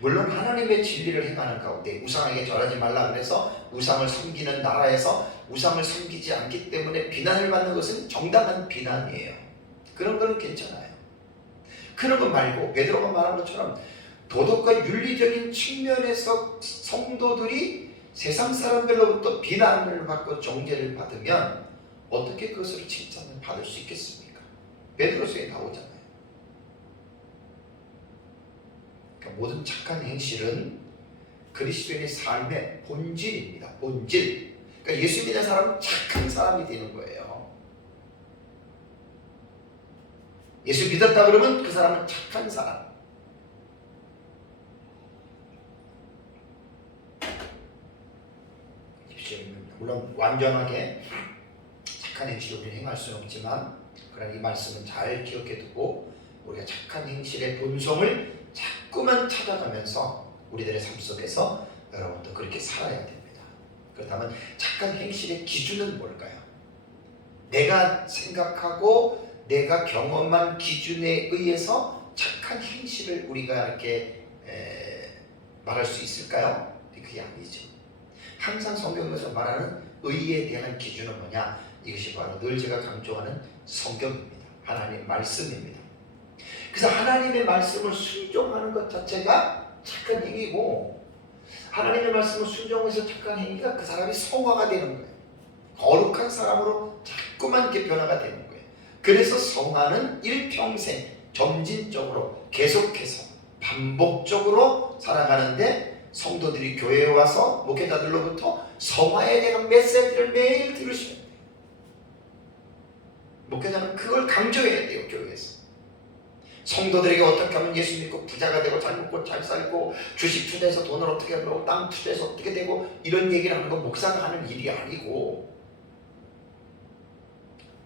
물론 하나님의 진리를 행하는 가운데 우상에게 절하지 말라 그래서 우상을 섬기는 나라에서 우상을 섬기지 않기 때문에 비난을 받는 것은 정당한 비난이에요. 그런 거는 괜찮아요. 그런 거 말고 베드로가 말한 것처럼 도덕과 윤리적인 측면에서 성도들이 세상 사람들로부터 비난을 받고 정죄를 받으면 어떻게 그것을 칭찬을 받을 수 있겠습니까? 베드로서에 나오잖아요. 그러니까 모든 착한 행실은 그리스도인의 삶의 본질입니다. 본질. 그러니까 예수 믿는 사람은 착한 사람이 되는 거예요. 예수 믿었다 그러면 그 사람은 착한 사람. 물론 완전하게 착한 행실을 우리는 행할 수는 없지만, 그러나 이 말씀은 잘 기억해 두고 우리가 착한 행실의 본성을 자꾸만 찾아가면서 우리들의 삶 속에서 여러분도 그렇게 살아야 됩니다. 그렇다면 착한 행실의 기준은 뭘까요? 내가 생각하고 내가 경험한 기준에 의해서 착한 행실을 우리가 이렇게 말할 수 있을까요? 그게 아니죠. 항상 성경에서 말하는 의에 대한 기준은 뭐냐? 이것이 바로 늘 제가 강조하는 성경입니다. 하나님의 말씀입니다. 그래서 하나님의 말씀을 순종하는 것 자체가 착한 행위고, 하나님의 말씀을 순종해서 착한 행위가 그 사람이 성화가 되는 거예요. 거룩한 사람으로 자꾸만 이렇게 변화가 되는 거예요. 그래서 성화는 일평생 점진적으로 계속해서 반복적으로 살아가는데, 성도들이 교회에 와서 목회자들로부터 성화에 대한 메시지를 매일 들으셔야 돼요. 목회자는 그걸 강조해야 돼요. 교회에서 성도들에게 어떻게 하면 예수 믿고 부자가 되고 잘 먹고 잘 살고 주식 투자해서 돈을 어떻게 하고 땅 투자해서 어떻게 되고, 이런 얘기를 하는 건 목사가 하는 일이 아니고,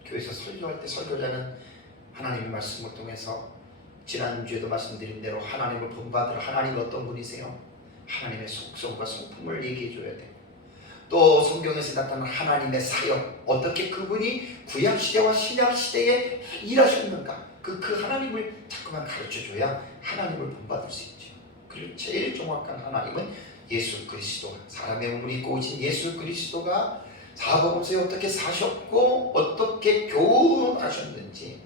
교회에서 설교할 때 설교자는 하나님의 말씀을 통해서 지난주에도 말씀드린 대로 하나님을 본받으러, 하나님 어떤 분이세요? 하나님의 속성과 성품을 얘기해 줘야 돼요. 또 성경에서 나타난 하나님의 사역, 어떻게 그분이 구약시대와 신약시대에 일하셨는가, 그 하나님을 자꾸만 가르쳐줘야 하나님을 본받을 수 있죠. 그리고 제일 정확한 하나님은 예수 그리스도, 사람의 몸을 입고 오신 예수 그리스도가 사복음서에 어떻게 사셨고 어떻게 교훈하셨는지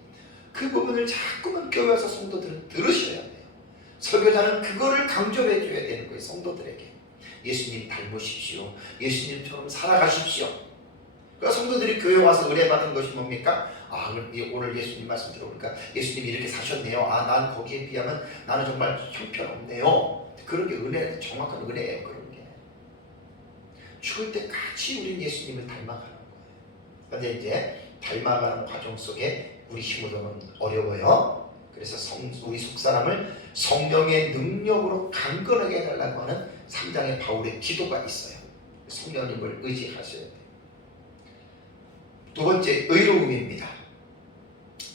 그 부분을 자꾸만 교회 와서 성도들은 들으셔야 돼요. 설교자는 그거를 강조해 줘야 되는 거예요. 성도들에게 예수님 닮으십시오, 예수님처럼 살아가십시오. 그러니까 성도들이 교회 와서 은혜 받은 것이 뭡니까? 오늘 예수님 말씀 들어보니까 예수님이 이렇게 사셨네요. 난 거기에 비하면 나는 정말 형편없네요. 그런 게 은혜, 정확한 은혜예요. 그런 게 죽을 때까지 우리는 예수님을 닮아가는 거예요. 그런데 이제 닮아가는 과정 속에 우리 힘으로는 어려워요. 그래서 우리 속사람을 성령의 능력으로 강건하게 해달라고 하는 3장의 바울의 기도가 있어요. 성령님을 의지하셔야 돼요. 두 번째, 의로움입니다.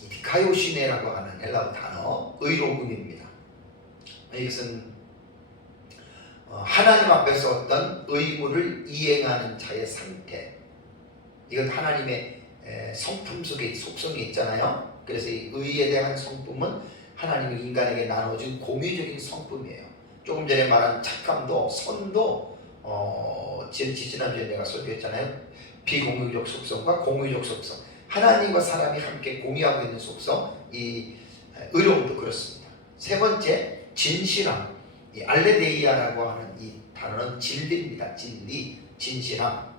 디카이오시네라고 하는 헬라어 단어, 의로움입니다. 이것은 하나님 앞에서 어떤 의무를 이행하는 자의 상태. 이건 하나님의 성품 속에 속성이 있잖아요. 그래서 이 의에 대한 성품은 하나님이 인간에게 나눠준 공유적인 성품이에요. 조금 전에 말한 착함도 선도 지난주에 내가 설교했잖아요. 비공유적 속성과 공유적 속성, 하나님과 사람이 함께 공유하고 있는 속성, 이 의로움도 그렇습니다. 세 번째, 진실함. 이 알레데이아라고 하는 이 단어는 진리입니다. 진리, 진실함.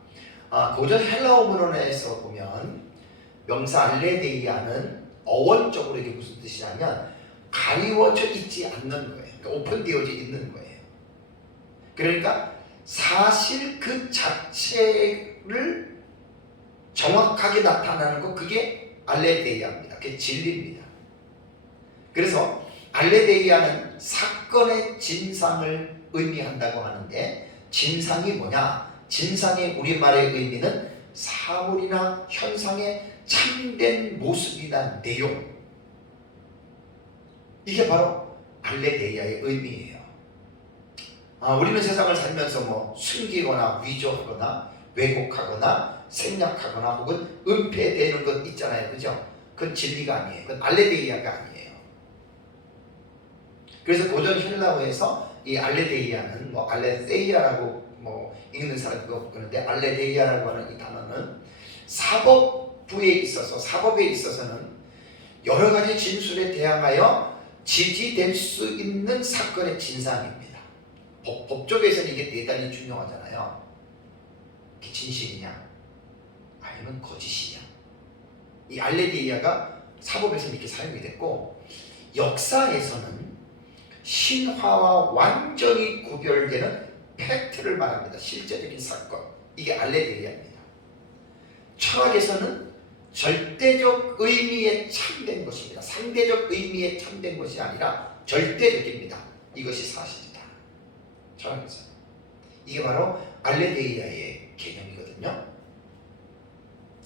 고전 헬라어 문헌에서 보면 명사 알레데이아는 어원적으로 이게 무슨 뜻이냐면 가리워져 있지 않는 거예요. 그러니까 오픈되어져 있는 거예요. 그러니까 사실 그 자체를 정확하게 나타나는 거, 그게 알레데이아입니다. 그게 진리입니다. 그래서 알레데이아는 사건의 진상을 의미한다고 하는데, 진상이 뭐냐? 진상의 우리말의 의미는 사물이나 현상의 참된 모습이나 내용, 이게 바로 알레데이아의 의미예요. 우리는 세상을 살면서 뭐 숨기거나 위조하거나 왜곡하거나 생략하거나 혹은 은폐되는 것 있잖아요. 그죠? 그건 진리가 아니에요. 그건 알레데이아가 아니에요. 그래서 고전 헬라어에서 이 알레데이아는 뭐 알레데이아라고 뭐 읽는 사람도 그런데, 알레데이아라고 하는 이 단어는 사법에 있어서는 여러 가지 진술에 대항하여 지지될 수 있는 사건의 진상입니다. 법조계에서는 이게 대단히 중요하잖아요. 이게 진실이냐 아니면 거짓이냐. 이 알레데이아가 사법에서 이렇게 사용이 됐고, 역사에서는 신화와 완전히 구별되는 팩트를 말합니다. 실제적인 사건, 이게 알레데이아입니다. 철학에서는 절대적 의미에 참된 것입니다. 상대적 의미에 참된 것이 아니라 절대적입니다. 이것이 사실이다. 철학에서 이게 바로 알레데이아의 개념이거든요.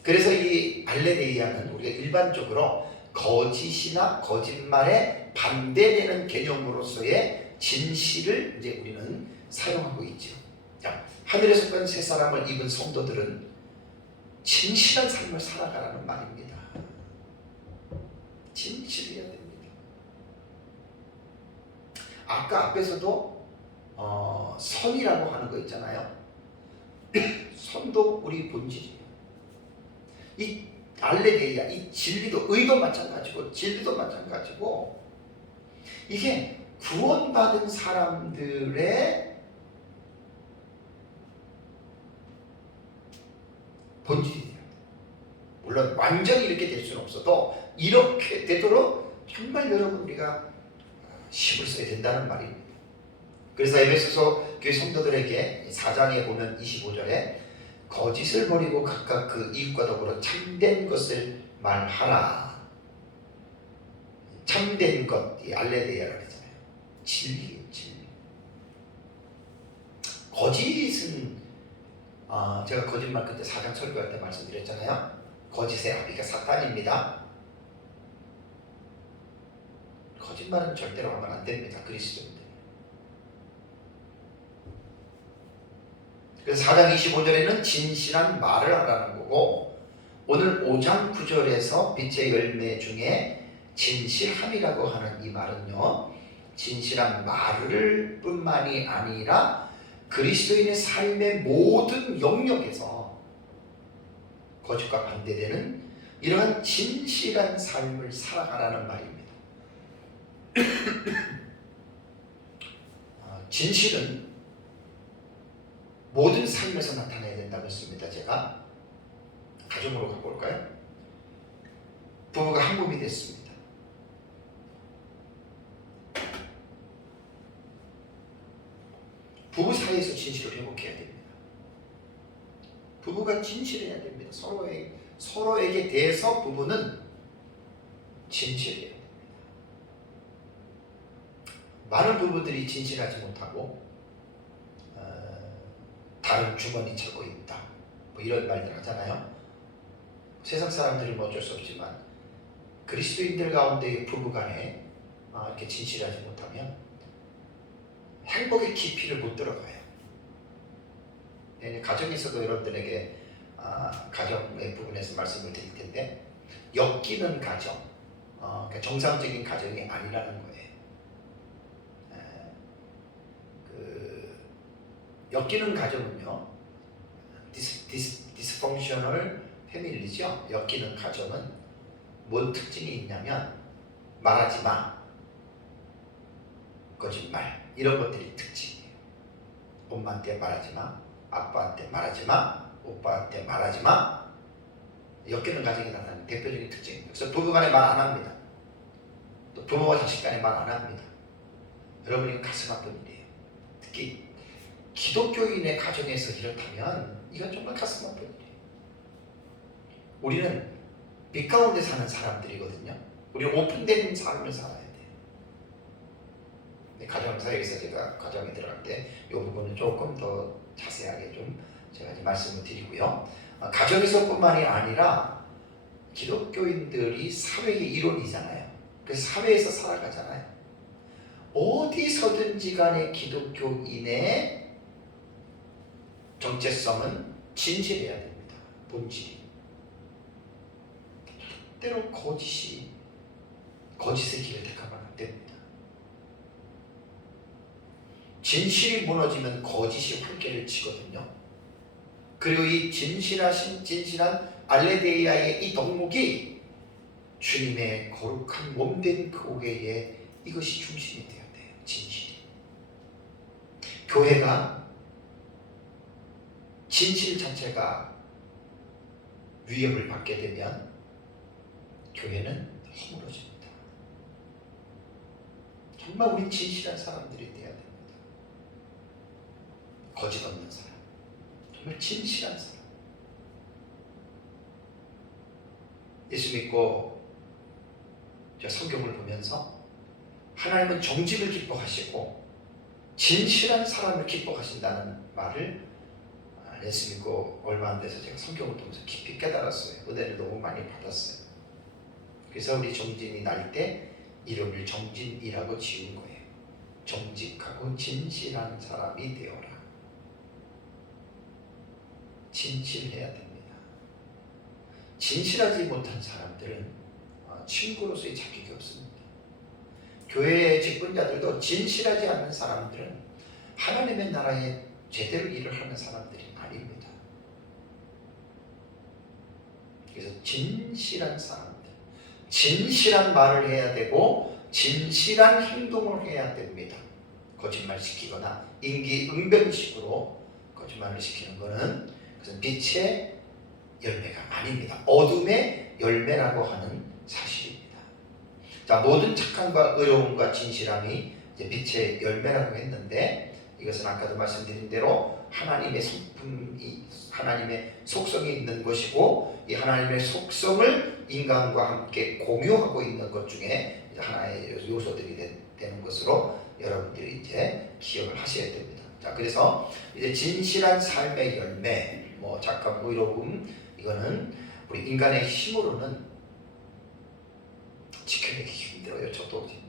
그래서 이 알레데이아는 우리가 일반적으로 거짓이나 거짓말에 반대되는 개념으로서의 진실을 이제 우리는 사용하고 있죠. 자, 하늘에서 본 새 사람을 입은 성도들은 진실한 삶을 살아가라는 말입니다. 진실해야 됩니다. 아까 앞에서도 선이라고 하는 거 있잖아요. 선도 우리 본질이에요. 이 알레데이아, 이 진리도, 의도 마찬가지고 진리도 마찬가지고, 이게 구원받은 사람들의 본질이에요. 물론 완전히 이렇게 될 수는 없어도 이렇게 되도록 정말 여러분 우리가 힘을 써야 된다는 말입니다. 그래서 에베소서 교회 성도들에게 4장에 보면 25절에 거짓을 버리고 각각 그 이웃과 더불어 참된 것을 말하라. 참된 것, 이 알레데이아라고 했잖아요. 진리. 거짓은 제가 거짓말 그때 4장 설교할 때 말씀드렸잖아요. 거짓의 아비가 사탄입니다. 거짓말은 절대로 하면 안 됩니다. 그리스도인들. 그래서 4장 25절에는 진실한 말을 하라는 거고, 오늘 5장 9절에서 빛의 열매 중에 진실함이라고 하는 이 말은요, 진실한 말을 뿐만이 아니라 그리스도인의 삶의 모든 영역에서 거짓과 반대되는 이러한 진실한 삶을 살아가라는 말입니다. 진실은 모든 삶에서 나타나야 된다고 했습니다. 제가 가정으로 가볼까요? 부부가 한 몸이 됐습니다. 부부 사이에서 진실을 회복해야 됩니다. 부부가 진실해야 됩니다. 서로에게 대해서 부부는 진실해야 됩니다. 많은 부부들이 진실하지 못하고 다른 주머니 차고 있다. 뭐 이런 말들 하잖아요. 세상 사람들은 뭐 어쩔 수 없지만 그리스도인들 가운데 부부간에 이렇게 진실하지 못하면 행복의 깊이를 못 들어가요. 가정에서도 여러분들에게 가정의 부분에서 말씀을 드릴 텐데 엮이는 가정, 그러니까 정상적인 가정이 아니라는 거예요. 엮이는 가정은요, 디스펑셔널 패밀리죠. 엮이는 가정은 뭔 특징이 있냐면 말하지 마, 거짓말, 이런 것들이 특징이에요. 엄마한테 말하지 마, 아빠한테 말하지 마, 오빠한테 말하지 마. 엮이는 가정이 나타나는 대표적인 특징입니다. 그래서 부부 간에 말 안 합니다. 또 부모와 자식 간에 말 안 합니다. 여러분이 가슴 아픈 일이에요. 특히 기독교인의 가정에서 이렇다면 이건 정말 가슴 아픈 일이에요. 우리는 빛 가운데 사는 사람들이거든요. 우리는 오픈된 삶을 살아야 돼요. 가정사역에서 제가 가정에 들어갈 때 이 부분은 조금 더 자세하게 좀 제가 이제 말씀을 드리고요. 가정에서뿐만이 아니라 기독교인들이 사회의 일원이잖아요. 그래서 사회에서 살아가잖아요. 어디서든지 간에 기독교인의 정체성은 진실해야 됩니다. 본질이. 때로 거짓의 길을 택하면 안 됩니다. 진실이 무너지면 거짓이 활개를 치거든요. 그리고 이 진실한 알레데이아의 이 덕목이 주님의 거룩한 몸된 교회에 이것이 중심이 되어야 돼요. 진실이. 교회가 진실 자체가 위협을 받게 되면 교회는 허물어집니다. 정말 우리 진실한 사람들이 되어야 됩니다. 거짓 없는 사람, 정말 진실한 사람. 예수 믿고 저 성경을 보면서 하나님은 정직을 기뻐하시고 진실한 사람을 기뻐하신다는 말을 예수 믿고 얼마 안 돼서 제가 성경을 통해서 깊이 깨달았어요. 은혜를 너무 많이 받았어요. 그래서 우리 정진이 날 때 이름을 정진이라고 지은 거예요. 정직하고 진실한 사람이 되어라. 진실해야 됩니다. 진실하지 못한 사람들은 친구로서의 자격이 없습니다. 교회의 직분자들도 진실하지 않는 사람들은 하나님의 나라에 제대로 일을 하는 사람들이 아닙니다. 그래서 진실한 사람들, 진실한 말을 해야 되고 진실한 행동을 해야 됩니다. 거짓말 시키거나 임기응변식으로 거짓말을 시키는 것은 그것은 빛의 열매가 아닙니다. 어둠의 열매라고 하는 사실입니다. 자, 모든 착함과 의로움과 진실함이 이제 빛의 열매라고 했는데 이것은 아까도 말씀드린 대로 하나님의 성품이, 하나님의 속성이 있는 것이고 이 하나님의 속성을 인간과 함께 공유하고 있는 것 중에 하나의 요소들이 되는 것으로 여러분들이 이제 기억을 하셔야 됩니다. 자, 그래서 이제 진실한 삶의 열매, 뭐 착함, 의로움, 이거는 우리 인간의 힘으로는 지켜내기 힘들어요. 저도 힘들어요.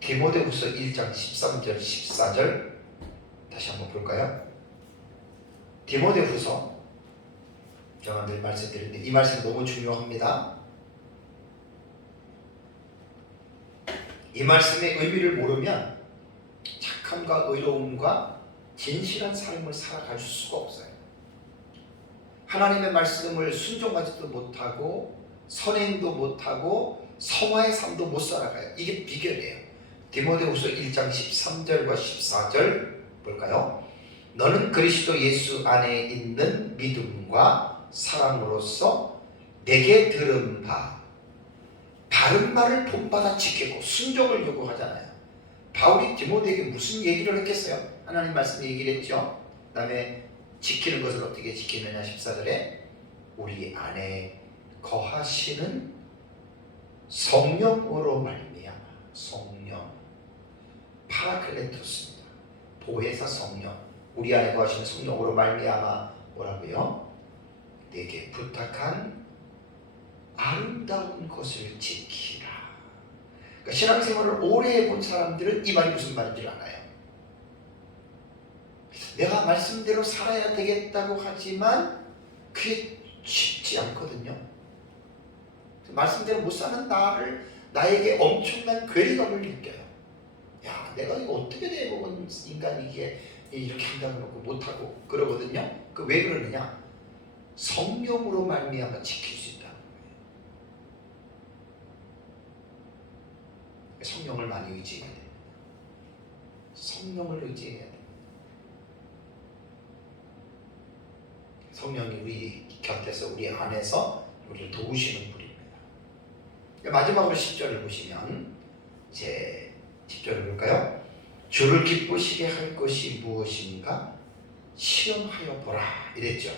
디모데후서 1장 13절 14절 다시 한번 볼까요? 디모데후서, 제가 늘 말씀드리는데 이 말씀 너무 중요합니다. 이 말씀의 의미를 모르면 착함과 의로움과 진실한 삶을 살아갈 수가 없어요. 하나님의 말씀을 순종하지도 못하고 선행도 못하고 성화의 삶도 못 살아가요. 이게 비결이에요. 디모데후서 1장 13절과 14절 볼까요? 너는 그리스도 예수 안에 있는 믿음과 사랑으로서 내게 들은 바 바른 말을 본받아 지키고 순종을 요구하잖아요. 바울이 디모데에게 무슨 얘기를 했겠어요? 하나님 말씀 얘기를 했죠. 그 다음에 지키는 것을 어떻게 지키느냐 14절에 우리 안에 거하시는 성령으로 말미암아. 성령, 파라클레토스입니다. 보혜사 성령, 우리 안에 거하시는 성령으로 말미암아 뭐라고요? 내게 부탁한 아름다운 것을 지키라. 그러니까 신앙생활을 오래 해본 사람들은 이 말이 무슨 말인지 알아요. 내가 말씀대로 살아야 되겠다고 하지만 그게 쉽지 않거든요. 말씀대로 못 사는 나에게 엄청난 괴리감을 느껴요. 야, 내가 이거 어떻게 돼먹은 인간이 이렇게 한다고 놓고 못하고 그러거든요. 왜 그러느냐? 성령으로 말미암아 지킬 수 있다는 거예요. 성령을 많이 의지해야 됩니다. 성령을 의지해야 됩니다. 성령이 우리 곁에서 우리 안에서 우리를 도우시는 분입니다. 마지막으로 10절을 보시면 제 10절을 볼까요? 주를 기쁘시게 할 것이 무엇인가 시험하여 보라 이랬죠.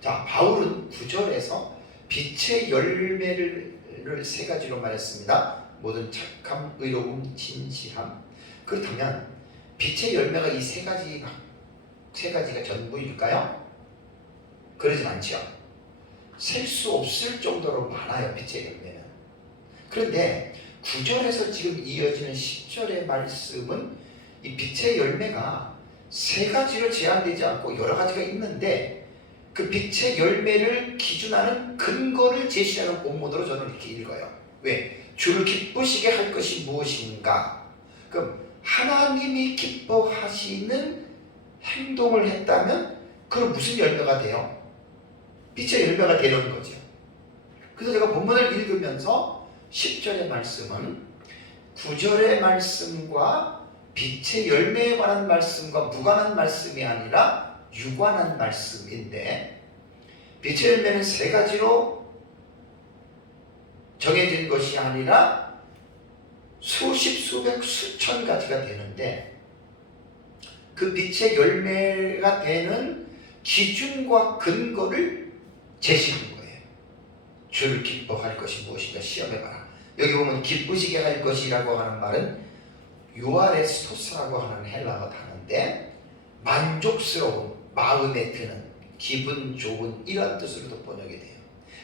자, 바울은 9절에서 빛의 열매를 세 가지로 말했습니다. 모든 착함, 의로움, 진실함. 그렇다면 빛의 열매가 이 세 가지가 전부일까요? 그러진 않죠. 셀 수 없을 정도로 많아요, 빛의 열매는. 그런데 9절에서 지금 이어지는 10절의 말씀은 이 빛의 열매가 세 가지로 제한되지 않고 여러 가지가 있는데 그 빛의 열매를 기준하는 근거를 제시하는 본문으로 저는 이렇게 읽어요. 왜? 주를 기쁘시게 할 것이 무엇인가? 그럼 하나님이 기뻐하시는 행동을 했다면 그럼 무슨 열매가 돼요? 빛의 열매가 되는 거죠. 그래서 제가 본문을 읽으면서 10절의 말씀은 9절의 말씀과 빛의 열매에 관한 말씀과 무관한 말씀이 아니라 유관한 말씀인데 빛의 열매는 세 가지로 정해진 것이 아니라 수십, 수백, 수천 가지가 되는데 그 빛의 열매가 되는 기준과 근거를 제시하는 거예요. 주를 기뻐할 것이 무엇인가 시험해봐라. 여기 보면 기쁘시게 할 것이라고 하는 말은 유아레스토스라고 하는 헬라어 단어인데 만족스러운, 마음에 드는, 기분 좋은 이런 뜻으로도 번역이 돼요.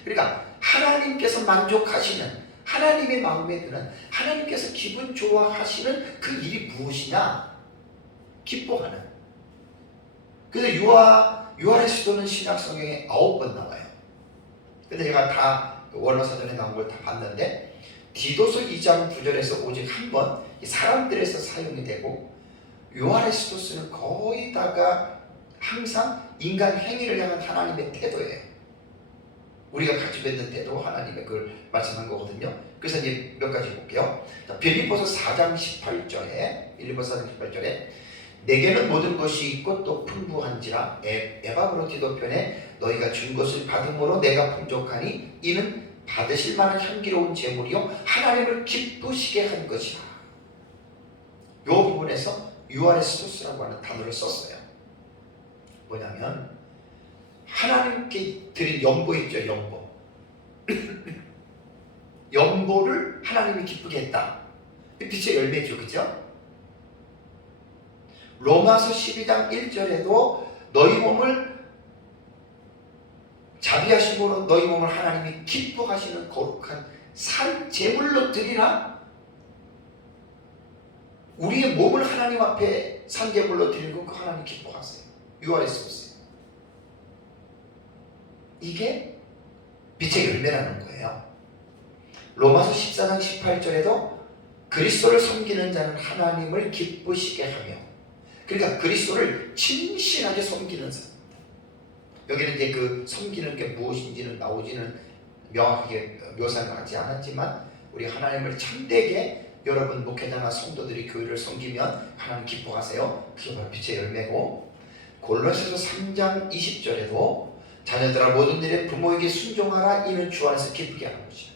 그러니까 하나님께서 만족하시는, 하나님의 마음에 드는, 하나님께서 기분 좋아하시는 그 일이 무엇이냐? 기뻐하는. 그래서 유아레스토는 신약 성경에 9번 나와요. 근데 제가 다 원어사전에 나온 걸 다 봤는데 디도서 2장 9절에서 오직 한 번 사람들에서 사용이 되고 유아레스토스는 거의 다가 항상 인간 행위를 향한 하나님의 태도예요. 우리가 가지고 있는 태도 하나님의 그걸 말씀한 거거든요. 그래서 이제 몇 가지 볼게요. 빌립보서 4장 18절에 내게는 모든 것이 있고 또 풍부한지라 에바브로티도 편에 너희가 준 것을 받음으로 내가 풍족하니 이는 받으실 만한 향기로운 제물이요 하나님을 기쁘시게 한 것이라. 이 부분에서 유아레스토스라고 하는 단어를 썼어요. 뭐냐면 하나님께 드린 연보 있죠. 연보. 연보를 하나님이 기쁘게 했다. 빛의 열매죠. 그죠? 로마서 12장 1절에도 너희 몸을 자비하심으로 너희 몸을 하나님이 기뻐하시는 거룩한 산 제물로 드리라. 우리의 몸을 하나님 앞에 산 제물로 드리는 거 하나님 기뻐하세요. 유아레스토스. 이게 빛의 열매라는 거예요. 로마서 14장 18절에도 그리스도를 섬기는 자는 하나님을 기쁘시게 하며, 그러니까 그리스도를 진실하게 섬기는 사람입니다. 여기는 이제 그 섬기는 게 무엇인지는 나오지는 명확하게 묘사는 하지 않았지만 우리 하나님을 참되게 여러분 목회자나 성도들이 교회를 섬기면 하나님 기뻐하세요. 그게 바로 빛의 열매고, 골로새서 3장 20절에도 자녀들아 모든 일에 부모에게 순종하라 이는 주 안에서 기쁘게 하는 것이야.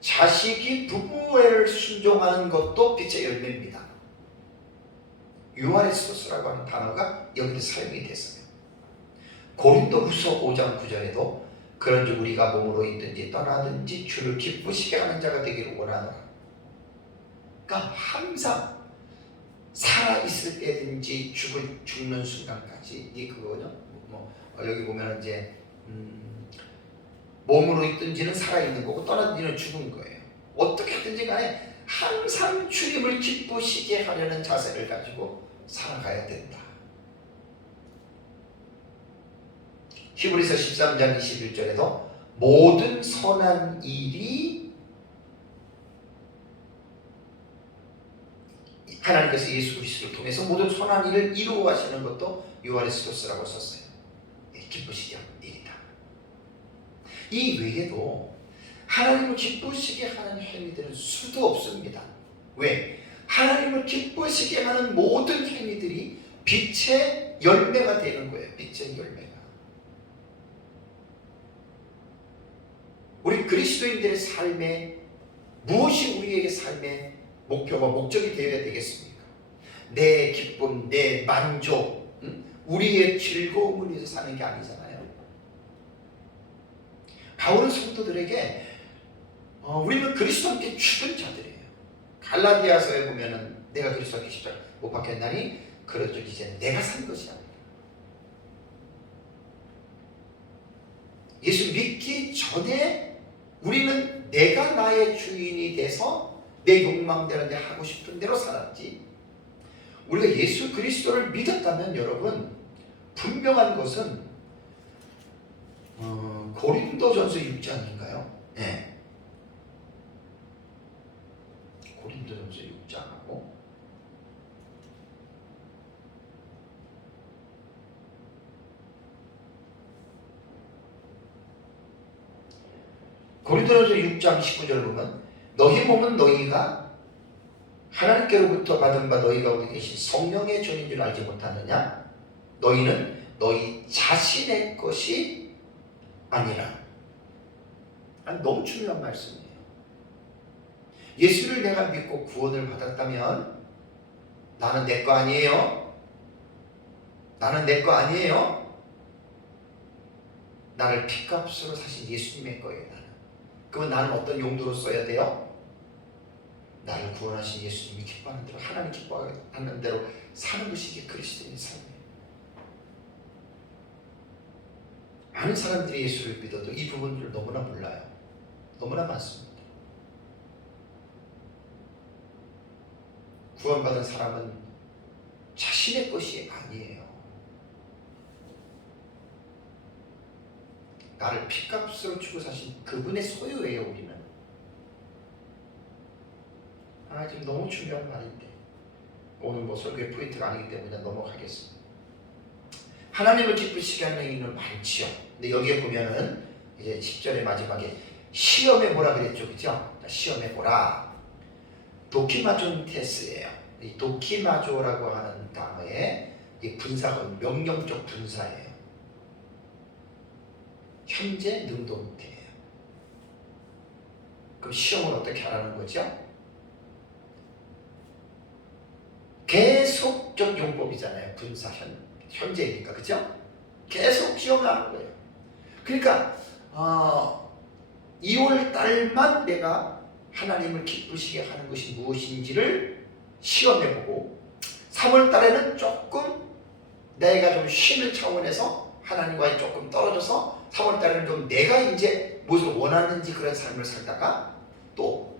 자식이 부모를 순종하는 것도 빛의 열매입니다. 유아레스토스라고 하는 단어가 여기서 사용이 됐어요. 고린도후서 5장 9절에도 그런즉 우리가 몸으로 있든지 떠나든지 주를 기쁘시게 하는 자가 되기를 원하노라. 그러니까 항상 살아있을 때든지 죽는 순간까지 이 그거죠. 여기 보면 이제 몸으로 있든지는 살아있는 거고 떠나든지는 죽은 거예요. 어떻게든지 간에 항상 주님을 기쁘시게 하려는 자세를 가지고 살아가야 된다. 히브리서 13장 21절에도 모든 선한 일이 하나님께서 예수 그리스도를 통해서 모든 선한 일을 이루어 하시는 것도 유아레스토스라고 썼어요. 기쁘시게 하는 일이다. 이 외에도 하나님을 기쁘시게 하는 행위들은 수도 없습니다. 왜? 하나님을 기쁘시게 하는 모든 행위들이 빛의 열매가 되는 거예요. 빛의 열매가. 우리 그리스도인들의 삶에 무엇이 우리에게 삶의 목표가 목적이 되어야 되겠습니까? 내 기쁨, 내 만족, 우리의 즐거움을 위해서 사는 게 아니잖아요. 바울은 성도들에게 우리는 그리스도와 함께 죽은 자들이에요. 갈라디아서에 보면은 내가 그리스도와 함께 십자가 못 박혔나니 그렇죠. 이제 내가 산 것이 아니다. 예수 믿기 전에 우리는 내가 나의 주인이 돼서 내 욕망대로 내 하고 싶은 대로 살았지. 우리가 예수 그리스도를 믿었다면 여러분 분명한 것은 고린도전서 6장인가요? 네. 고린도전서 6장하고 고린도전서 6장 19절을 보면 너희 몸은 너희가 하나님께로부터 받은 바 너희 가운데 계신 성령의 존인 줄 알지 못하느냐? 너희는 너희 자신의 것이 아니라. 너무 중요한 말씀이에요. 예수를 내가 믿고 구원을 받았다면 나는 내 거 아니에요. 나는 내 거 아니에요. 나를 핏값으로 사신 예수님의 거예요. 나는. 그러면 나는 어떤 용도로 써야 돼요? 나를 구원하신 예수님이 기뻐하는 대로, 하나님 기뻐하는 대로 사는 것이 이게 그리스도인의 삶이에요. 많은 사람들이 예수를 믿어도 이 부분들을 너무나 몰라요. 너무나 많습니다. 구원받은 사람은 자신의 것이 아니에요. 나를 핏값으로 주고 사신 그분의 소유예요. 우리는. 지금 너무 중요한 말인데 오늘 설교의 포인트가 아니기 때문에 넘어가겠습니다. 하나님을 기쁘시게 하는 행위는 많지요. 근데 여기에 보면은 이제 10절의 마지막에 시험해 보라 그랬죠, 그죠? 시험해 보라. 도키마존 테스예요. 이 도키마조라고 하는 단어의 이 분사가 명령적 분사예요. 현재 능동태예요. 그럼 시험을 어떻게 하라는 거죠? 계속적 용법이잖아요. 분사 현재니까, 그죠? 계속 시험하는 거예요. 그러니까 2월 달만 내가 하나님을 기쁘시게 하는 것이 무엇인지를 시험해보고 3월 달에는 조금 내가 좀 쉬는 차원에서 하나님과의 조금 떨어져서 3월 달에는 좀 내가 이제 무엇을 원하는지 그런 삶을 살다가 또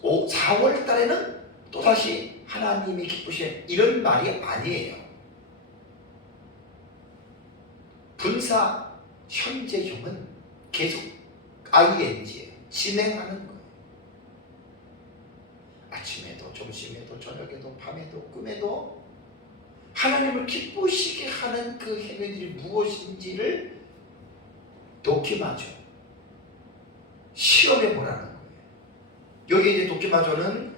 4월 달에는 또다시 하나님이 기쁘시는 이런 말이 아니에요. 분사 현재형은 계속 ing예요. 진행하는 거예요. 아침에도 점심에도 저녁에도 밤에도 꿈에도 하나님을 기쁘시게 하는 그 행위들이 무엇인지를 도키마죠. 시험해 보라는 거예요. 여기 이제 도키마조는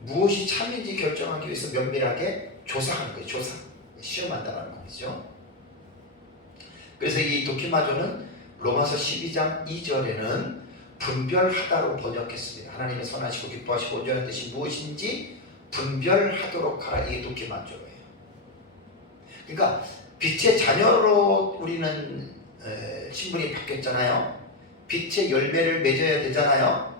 무엇이 참인지 결정하기 위해서 면밀하게 조사하는 거예요. 조사. 시험한다는 말이죠. 그래서 이 도키마조는 로마서 12장 2절에는 분별하다로 번역했습니다. 하나님의 선하시고 기뻐하시고 온전한 뜻이 무엇인지 분별하도록 하라. 이게 도키마조예요. 그러니까 빛의 자녀로 우리는 신분이 바뀌었잖아요. 빛의 열매를 맺어야 되잖아요.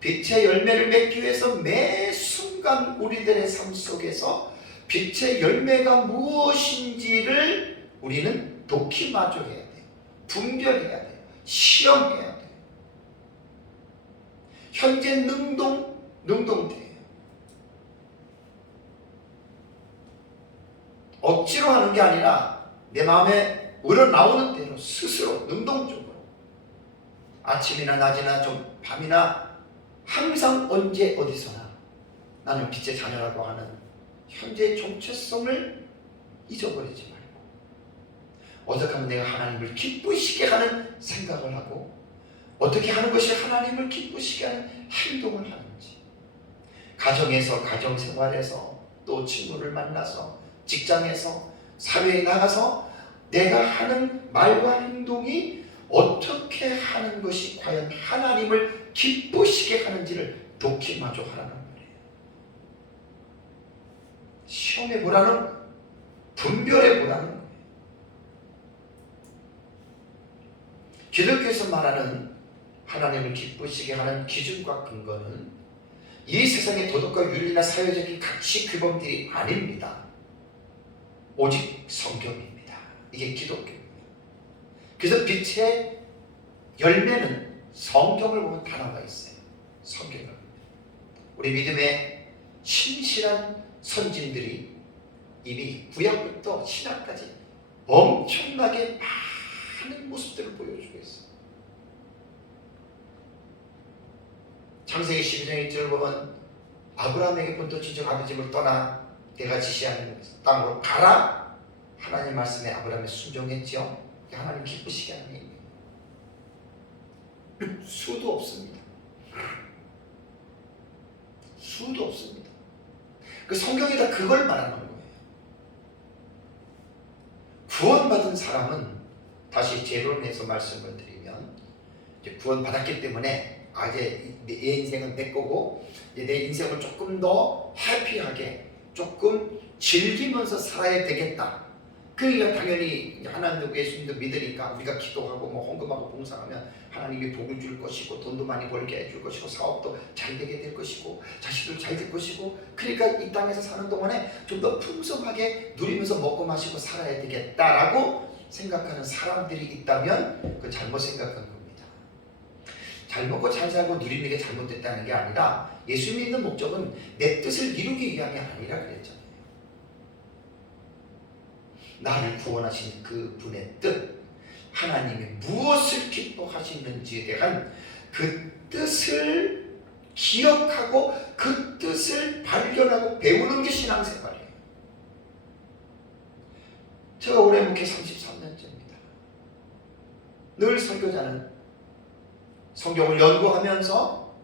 빛의 열매를 맺기 위해서 매 순간 우리들의 삶 속에서 빛의 열매가 무엇인지를 우리는 도키마저 해야 돼요. 분별해야 돼요. 시험해야 돼요. 현재 능동돼요. 억지로 하는 게 아니라 내 마음에 우러나오는 대로 스스로 능동적으로 아침이나 낮이나 좀 밤이나 항상 언제 어디서나 나는 빛의 자녀라고 하는 현재의 정체성을 잊어버리지 말고 어떻게 하면 내가 하나님을 기쁘시게 하는 생각을 하고 어떻게 하는 것이 하나님을 기쁘시게 하는 행동을 하는지 가정에서 가정생활에서 또 친구를 만나서 직장에서 사회에 나가서 내가 하는 말과 행동이 어떻게 하는 것이 과연 하나님을 기쁘시게 하는지를 도키마저 하라는 거예요. 시험해 보라는 거예요. 분별해 보라는 거예요. 기독교에서 말하는 하나님을 기쁘시게 하는 기준과 근거는 이 세상의 도덕과 윤리나 사회적인 가치 규범들이 아닙니다. 오직 성경입니다. 이게 기독교입니다. 그래서 빛의 열매는 성경을 보면 다 나와 있어요. 성경을. 우리 믿음의 신실한 선진들이 이미 구약부터 신약까지 엄청나게 많은 모습들을 보여주고 있어요. 창세기 12장 1절을 보면 아브라함에게 본토지적 아비 집을 떠나 내가 지시하는 땅으로 가라. 하나님 말씀에 아브라함이 순종했죠. 하나님 기쁘시게 하는 일이에요. 수도 없습니다. 수도 없습니다. 그 성경이 다 그걸 말하는 거예요. 구원받은 사람은 다시 제론에서 말씀을 드리면 이제 구원받았기 때문에 이제 내 인생은 내 거고 이제 내 인생을 조금 더 해피하게 조금 즐기면서 살아야 되겠다. 그러니까 당연히 하나님도 예수님도 믿으니까 우리가 기도하고 뭐 헌금하고 봉사하면 하나님이 복을 줄 것이고 돈도 많이 벌게 해줄 것이고 사업도 잘 되게 될 것이고 자식도 잘 될 것이고 그러니까 이 땅에서 사는 동안에 좀 더 풍성하게 누리면서 먹고 마시고 살아야 되겠다라고 생각하는 사람들이 있다면 그 잘못 생각한 겁니다. 잘 먹고 잘 살고 누리는 게 잘못됐다는 게 아니라 예수 믿는 목적은 내 뜻을 이루기 위함이 아니라 그랬잖아요. 나를 구원하신 그 분의 뜻, 하나님이 무엇을 기뻐하시는지에 대한 그 뜻을 기억하고 그 뜻을 발견하고 배우는 게 신앙생활이에요. 제가 올해 목회 33년째입니다. 늘 설교자는 성경을 연구하면서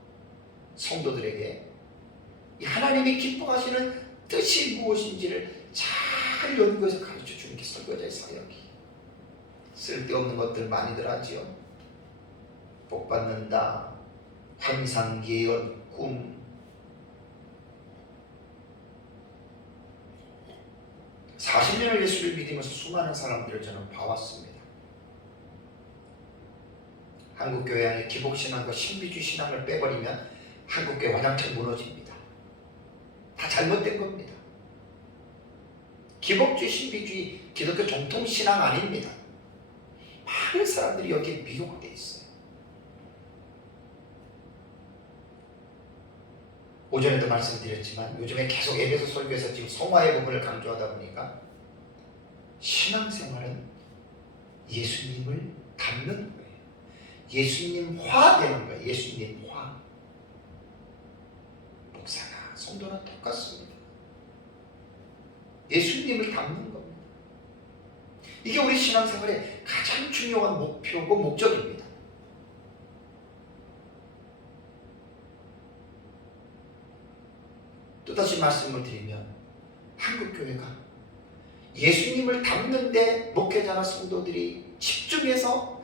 성도들에게 이 하나님이 기뻐하시는 뜻이 무엇인지를 잘 연구해서 가르쳐 주는 게 설교자의 사역이. 쓸데없는 것들 많이들 하지요. 복 받는다, 환상, 예언, 꿈. 40년을 예수를 믿으면서 수많은 사람들을 저는 봐왔습니다. 한국교회 안에 기복신앙과 신비주의 신앙을 빼버리면 한국교회 완전히 무너집니다. 다 잘못된 겁니다. 기복주의, 신비주의, 기독교 정통신앙 아닙니다. 많은 사람들이 여기에 미혹되어 있어요. 오전에도 말씀드렸지만 요즘에 계속 에베소 설교에서 지금 성화의 부분을 강조하다 보니까 신앙생활은 예수님을 닮는 거예요. 예수님화 되는 거예요. 예수님화. 목사나 성도나 똑같습니다. 예수님을 닮는 겁니다. 이게 우리 신앙생활의 가장 중요한 목표고 목적입니다. 또다시 말씀을 드리면 한국교회가 예수님을 닮는데 목회자나 성도들이 집중해서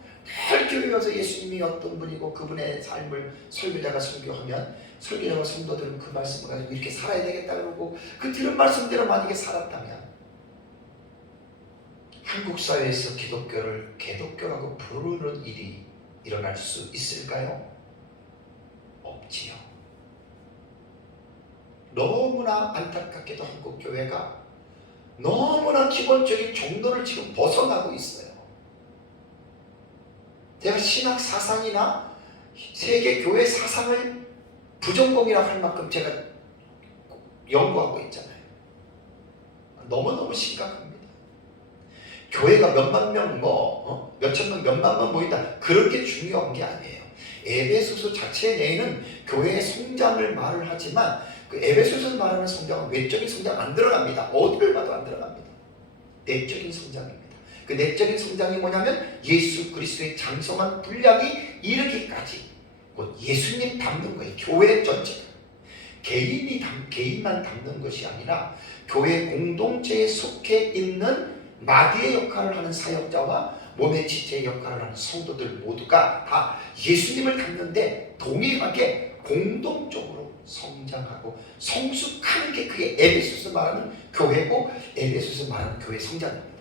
늘 교회에 와서 예수님이 어떤 분이고 그분의 삶을 설교자가 설교하면 설교자와 성도들은 그 말씀을 가지고 이렇게 살아야 되겠다 그러고 그 들은 말씀대로 만약에 살았다면 한국 사회에서 기독교를 개독교라고 부르는 일이 일어날 수 있을까요? 없지요. 너무나 안타깝게도 한국 교회가 너무나 기본적인 정도를 지금 벗어나고 있어요. 제가 신학 사상이나 세계 교회 사상을 부전공이라고 할 만큼 제가 연구하고 있잖아요. 너무너무 심각합니다. 교회가 몇만 명, 몇천 명, 몇만 명 모인다. 그런 게 중요한 게 아니에요. 에베소서 자체 내에는 교회의 성장을 말을 하지만 그 에베소서에서 말하는 성장은 외적인 성장 안 들어갑니다. 어디를 봐도 안 들어갑니다. 내적인 성장입니다. 그 내적인 성장이 뭐냐면 예수 그리스도의 장성한 분량이 이르기까지 곧 예수님 닮는 거예요. 교회 전체가. 개인만 닮는 것이 아니라 교회 공동체에 속해 있는 마디의 역할을 하는 사역자와 몸의 지체의 역할을 하는 성도들 모두가 다 예수님을 닮는데 동일하게 공동적으로 성장하고 성숙하는 게 그게 에베소서 말하는 교회고 에베소서 말하는 교회 성장입니다.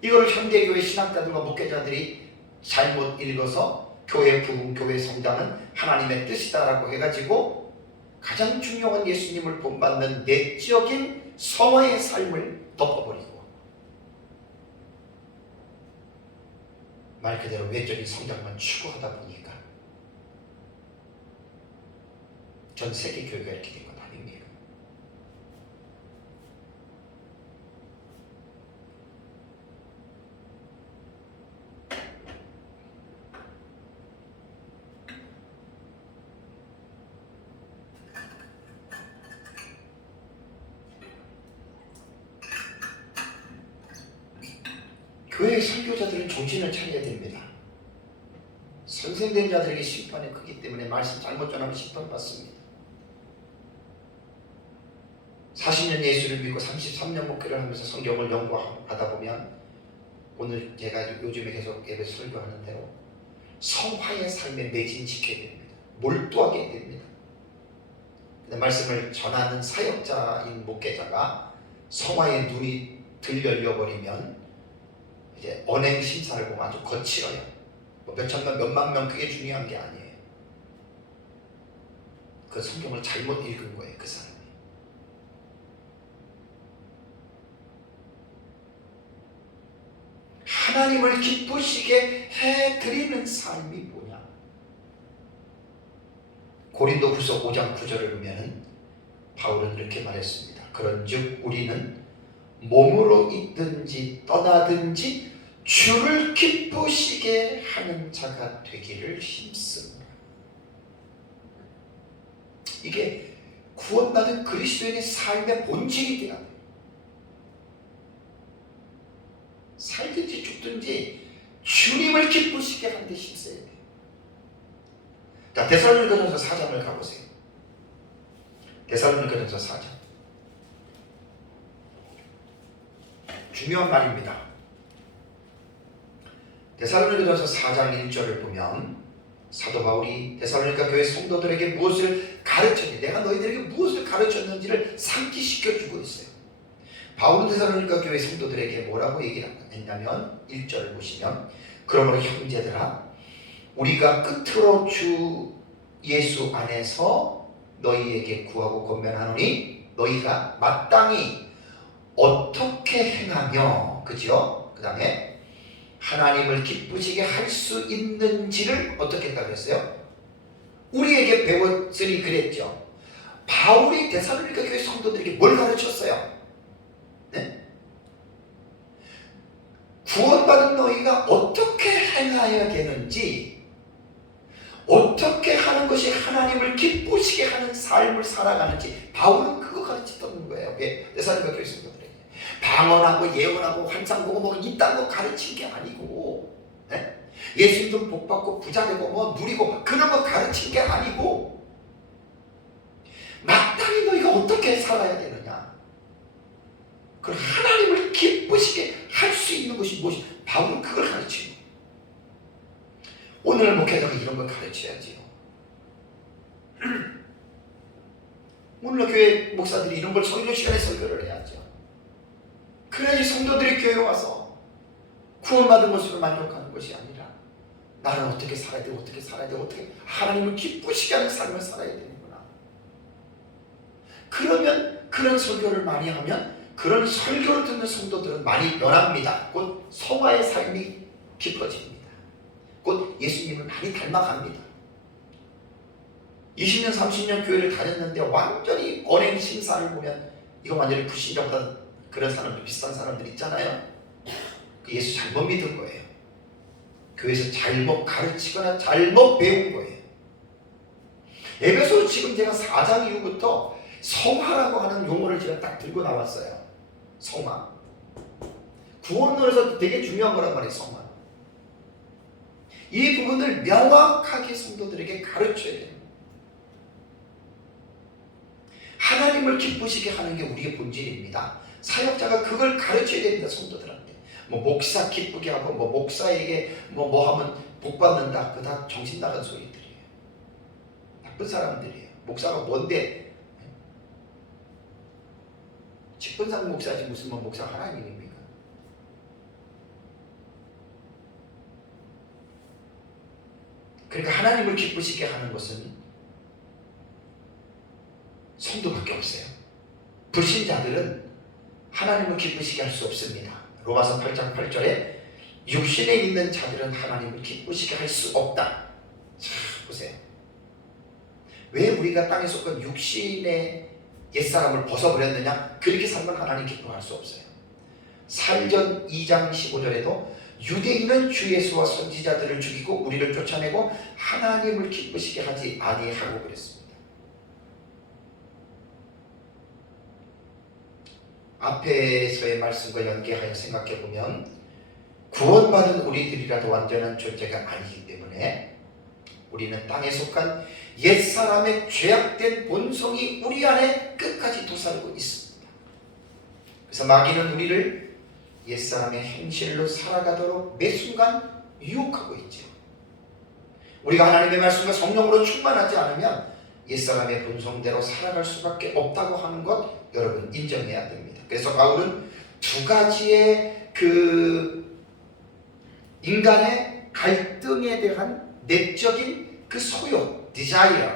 이걸 현대교회 신학자들과 목회자들이 잘못 읽어서 교회 부흥, 교회 성장은 하나님의 뜻이다라고 해가지고 가장 중요한 예수님을 본받는 내적인 성화의 삶을 덮어버리고 말 그대로 외적인 성장만 추구하다 보니까 전 세계 교회가 이렇게 된 건 아닙니다. 교회의 설교자들은 정신을 차려야 됩니다. 선생된 자들에게 심판이 크기 때문에 말씀 잘못 전하면 심판받습니다. 40년 예수를 믿고 33년 목회를 하면서 성경을 연구하다 보면 오늘 제가 요즘에 계속 예배 설교하는 대로 성화의 삶에 매진시켜야 됩니다. 몰두하게 됩니다. 말씀을 전하는 사역자인 목회자가 성화의 눈이 들 열려버리면 이제 언행 심사를 보면 아주 거칠어요. 몇천명, 몇만 명 그게 중요한 게 아니에요. 그 성경을 잘못 읽은 거예요, 그 사람이. 하나님을 기쁘시게 해드리는 삶이 뭐냐? 고린도후서 5장 9절을 보면 바울은 이렇게 말했습니다. 그런즉 우리는 몸으로 있든지 떠나든지 주를 기쁘시게 하는 자가 되기를 힘씁니다. 이게 구원받은 그리스도인의 삶의 본질이 돼야 돼요. 살든지 죽든지 주님을 기쁘시게 하는 데 힘써야 돼요. 자, 데살로니가전서 4장을 가보세요. 데살로니가전서 4장. 중요한 말입니다. 데살로니가전서 4장 1절을 보면 사도 바울이 데살로니가 교회 성도들에게 무엇을 가르쳤는지, 내가 너희들에게 무엇을 가르쳤는지를 상기시켜주고 있어요. 바울은 데살로니가 교회 성도들에게 뭐라고 얘기를 했냐면 1절을 보시면 그러므로 형제들아 우리가 끝으로 주 예수 안에서 너희에게 구하고 권면하노니 너희가 마땅히 어떻게 행하며 그죠? 그 다음에 하나님을 기쁘시게 할 수 있는지를 어떻게 했다고 했어요? 우리에게 배웠으니 그랬죠. 바울이 데살로니가 교회 성도들에게 뭘 가르쳤어요? 네? 구원받은 너희가 어떻게 행하여야 되는지, 어떻게 하는 것이 하나님을 기쁘시게 하는 삶을 살아가는지 바울은 그거 가르쳤던 거예요. 데살로니가 교회 성도들에게 방언하고 예언하고 환상 보고 뭐 이딴 거 가르친 게 아니고, 네? 예수님도 복 받고 부자 되고 뭐 누리고 그런 거 가르친 게 아니고 마땅히 너희가 어떻게 살아야 되느냐, 그 하나님을 기쁘시게 할 수 있는 것이 무엇이? 바울은 그걸 가르치는 거예요. 오늘 목회자가 이런 걸 가르쳐야지요. 오늘 교회 목사들이 이런 걸 설교 시간에 설교를 해야죠. 그래야지 성도들이 교회에 와서 구원받은 것으로 만족하는 것이 아니라 나는 어떻게 살아야 돼, 어떻게 하나님을 기쁘시게 하는 삶을 살아야 되는구나. 그러면 그런 설교를 많이 하면 그런 설교를 듣는 성도들은 많이 변합니다. 곧 성화의 삶이 깊어집니다. 곧 예수님을 많이 닮아갑니다. 20년 30년 교회를 다녔는데 완전히 언행 심사를 보면 이거 완전히 불신자보다 그런 사람들, 비슷한 사람들 있잖아요. 예수 잘못 믿은 거예요. 교회에서 잘못 가르치거나 잘못 배운 거예요. 에베소 지금 제가 4장 이후부터 성화라고 하는 용어를 제가 딱 들고 나왔어요. 성화. 구원론에서 되게 중요한 거란 말이에요. 성화. 이 부분을 명확하게 성도들에게 가르쳐야 돼요. 하나님을 기쁘시게 하는 게 우리의 본질입니다. 사역자가 그걸 가르쳐야 됩니다. 성도들한테. 뭐 목사 기쁘게 하고 뭐 목사에게 뭐 하면 복 받는다. 그거 다 정신 나간 소리들이에요. 나쁜 사람들이에요. 목사가 뭔데? 직분상 목사지 무슨 뭐 목사 하나님입니까? 그러니까 하나님을 기쁘시게 하는 것은 성도밖에 없어요. 불신자들은 하나님을 기쁘시게 할 수 없습니다. 로마서 8장 8절에 육신에 있는 자들은 하나님을 기쁘시게 할 수 없다. 자, 보세요. 왜 우리가 땅에 속한 육신의 옛사람을 벗어버렸느냐? 그렇게 살면 하나님 기뻐할 수 없어요. 살전 2장 15절에도 유대인은 주 예수와 선지자들을 죽이고 우리를 쫓아내고 하나님을 기쁘시게 하지 아니하고 그랬습니다. 앞에서의 말씀과 연계하여 생각해보면 구원받은 우리들이라도 완전한 존재가 아니기 때문에 우리는 땅에 속한 옛사람의 죄악된 본성이 우리 안에 끝까지 도사리고 있습니다. 그래서 마귀는 우리를 옛사람의 행실로 살아가도록 매 순간 유혹하고 있죠. 우리가 하나님의 말씀과 성령으로 충만하지 않으면 옛사람의 본성대로 살아갈 수밖에 없다고 하는 것 여러분 인정해야 됩니다. 그래서 바울은 두 가지의 그 인간의 갈등에 대한 내적인 그 소욕, desire,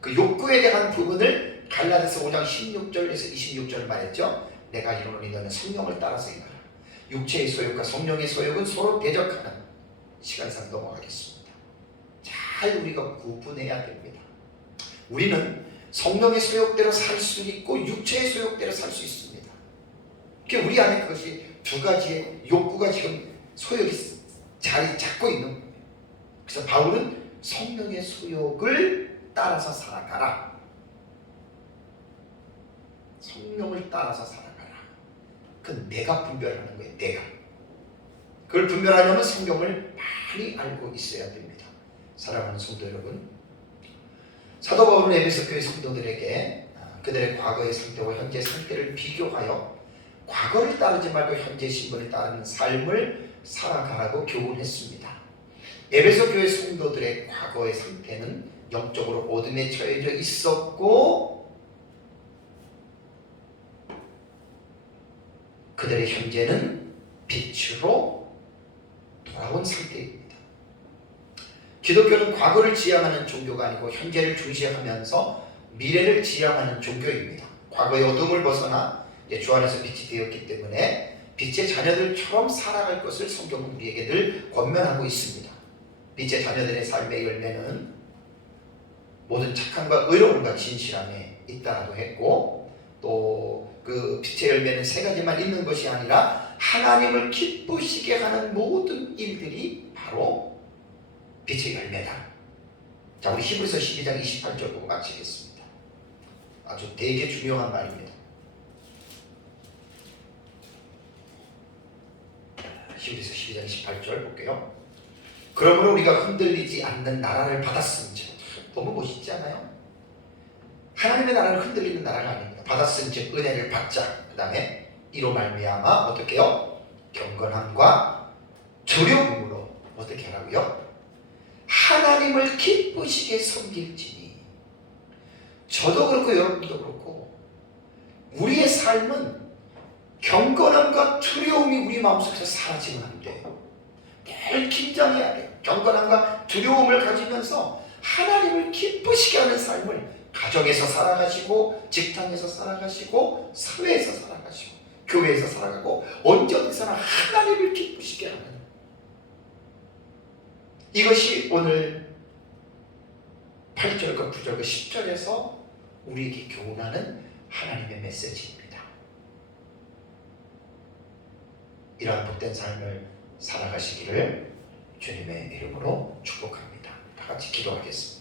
그 욕구에 대한 부분을 갈라디아서 5장 16절에서 26절을 말했죠. 내가 이르노니 너는 성령을 따라서 행하라. 육체의 소욕과 성령의 소욕은 서로 대적하는 시간상 넘어가겠습니다. 잘 우리가 구분해야 됩니다. 우리는 성령의 소욕대로 살 수 있고 육체의 소욕대로 살 수 있습니다. 그러니까 우리 안에 그것이 두 가지의 욕구가 지금 소욕이 자리 잡고 있는 거예요. 그래서 바울은 성령의 소욕을 따라서 살아가라. 성령을 따라서 살아가라. 그건 내가 분별하는 거예요. 내가. 그걸 분별하려면 성경을 많이 알고 있어야 됩니다. 사랑하는 성도 여러분, 사도 바울은 에베소 교회 성도들에게 그들의 과거의 상태와 현재 상태를 비교하여 과거를 따르지 말고 현재 신분을 따르는 삶을 살아가라고 교훈했습니다. 에베소 교회 성도들의 과거의 상태는 영적으로 어둠에 처해져 있었고 그들의 현재는 빛으로 돌아온 상태입니다. 기독교는 과거를 지향하는 종교가 아니고 현재를 중시하면서 미래를 지향하는 종교입니다. 과거의 어둠을 벗어나 주 안에서 빛이 되었기 때문에 빛의 자녀들처럼 살아갈 것을 성경은 우리에게 늘 권면하고 있습니다. 빛의 자녀들의 삶의 열매는 모든 착함과 의로움과 진실함에 있다라고 했고 또 그 빛의 열매는 세 가지만 있는 것이 아니라 하나님을 기쁘시게 하는 모든 일들이 바로 빛의 열매다. 자, 우리 히브리서 12장 28절 보고 마치겠습니다. 아주 되게 중요한 말입니다. 히브리서 12장 28절 볼게요. 그러므로 우리가 흔들리지 않는 나라를 받았음즉, 너무 멋있지 않아요? 하나님의 나라를 흔들리는 나라가 아닙니다. 받았음즉 은혜를 받자. 그 다음에 이로 말미암아 어떻게 해요? 경건함과 두려움으로 어떻게 하라고요? 하나님을 기쁘시게 섬길지니. 저도 그렇고 여러분도 그렇고 우리의 삶은 경건함과 두려움이 우리 마음속에서 사라지면 안 돼요. 늘 긴장해야 돼요. 경건함과 두려움을 가지면서 하나님을 기쁘시게 하는 삶을 가정에서 살아가시고, 직장에서 살아가시고, 사회에서 살아가시고, 교회에서 살아가고, 언제 어디서나 하나님을 기쁘시게 하는, 이것이 오늘 8절과 9절과 10절에서 우리에게 교훈하는 하나님의 메시지입니다. 이러한 복된 삶을 살아가시기를 주님의 이름으로 축복합니다. 다 같이 기도하겠습니다.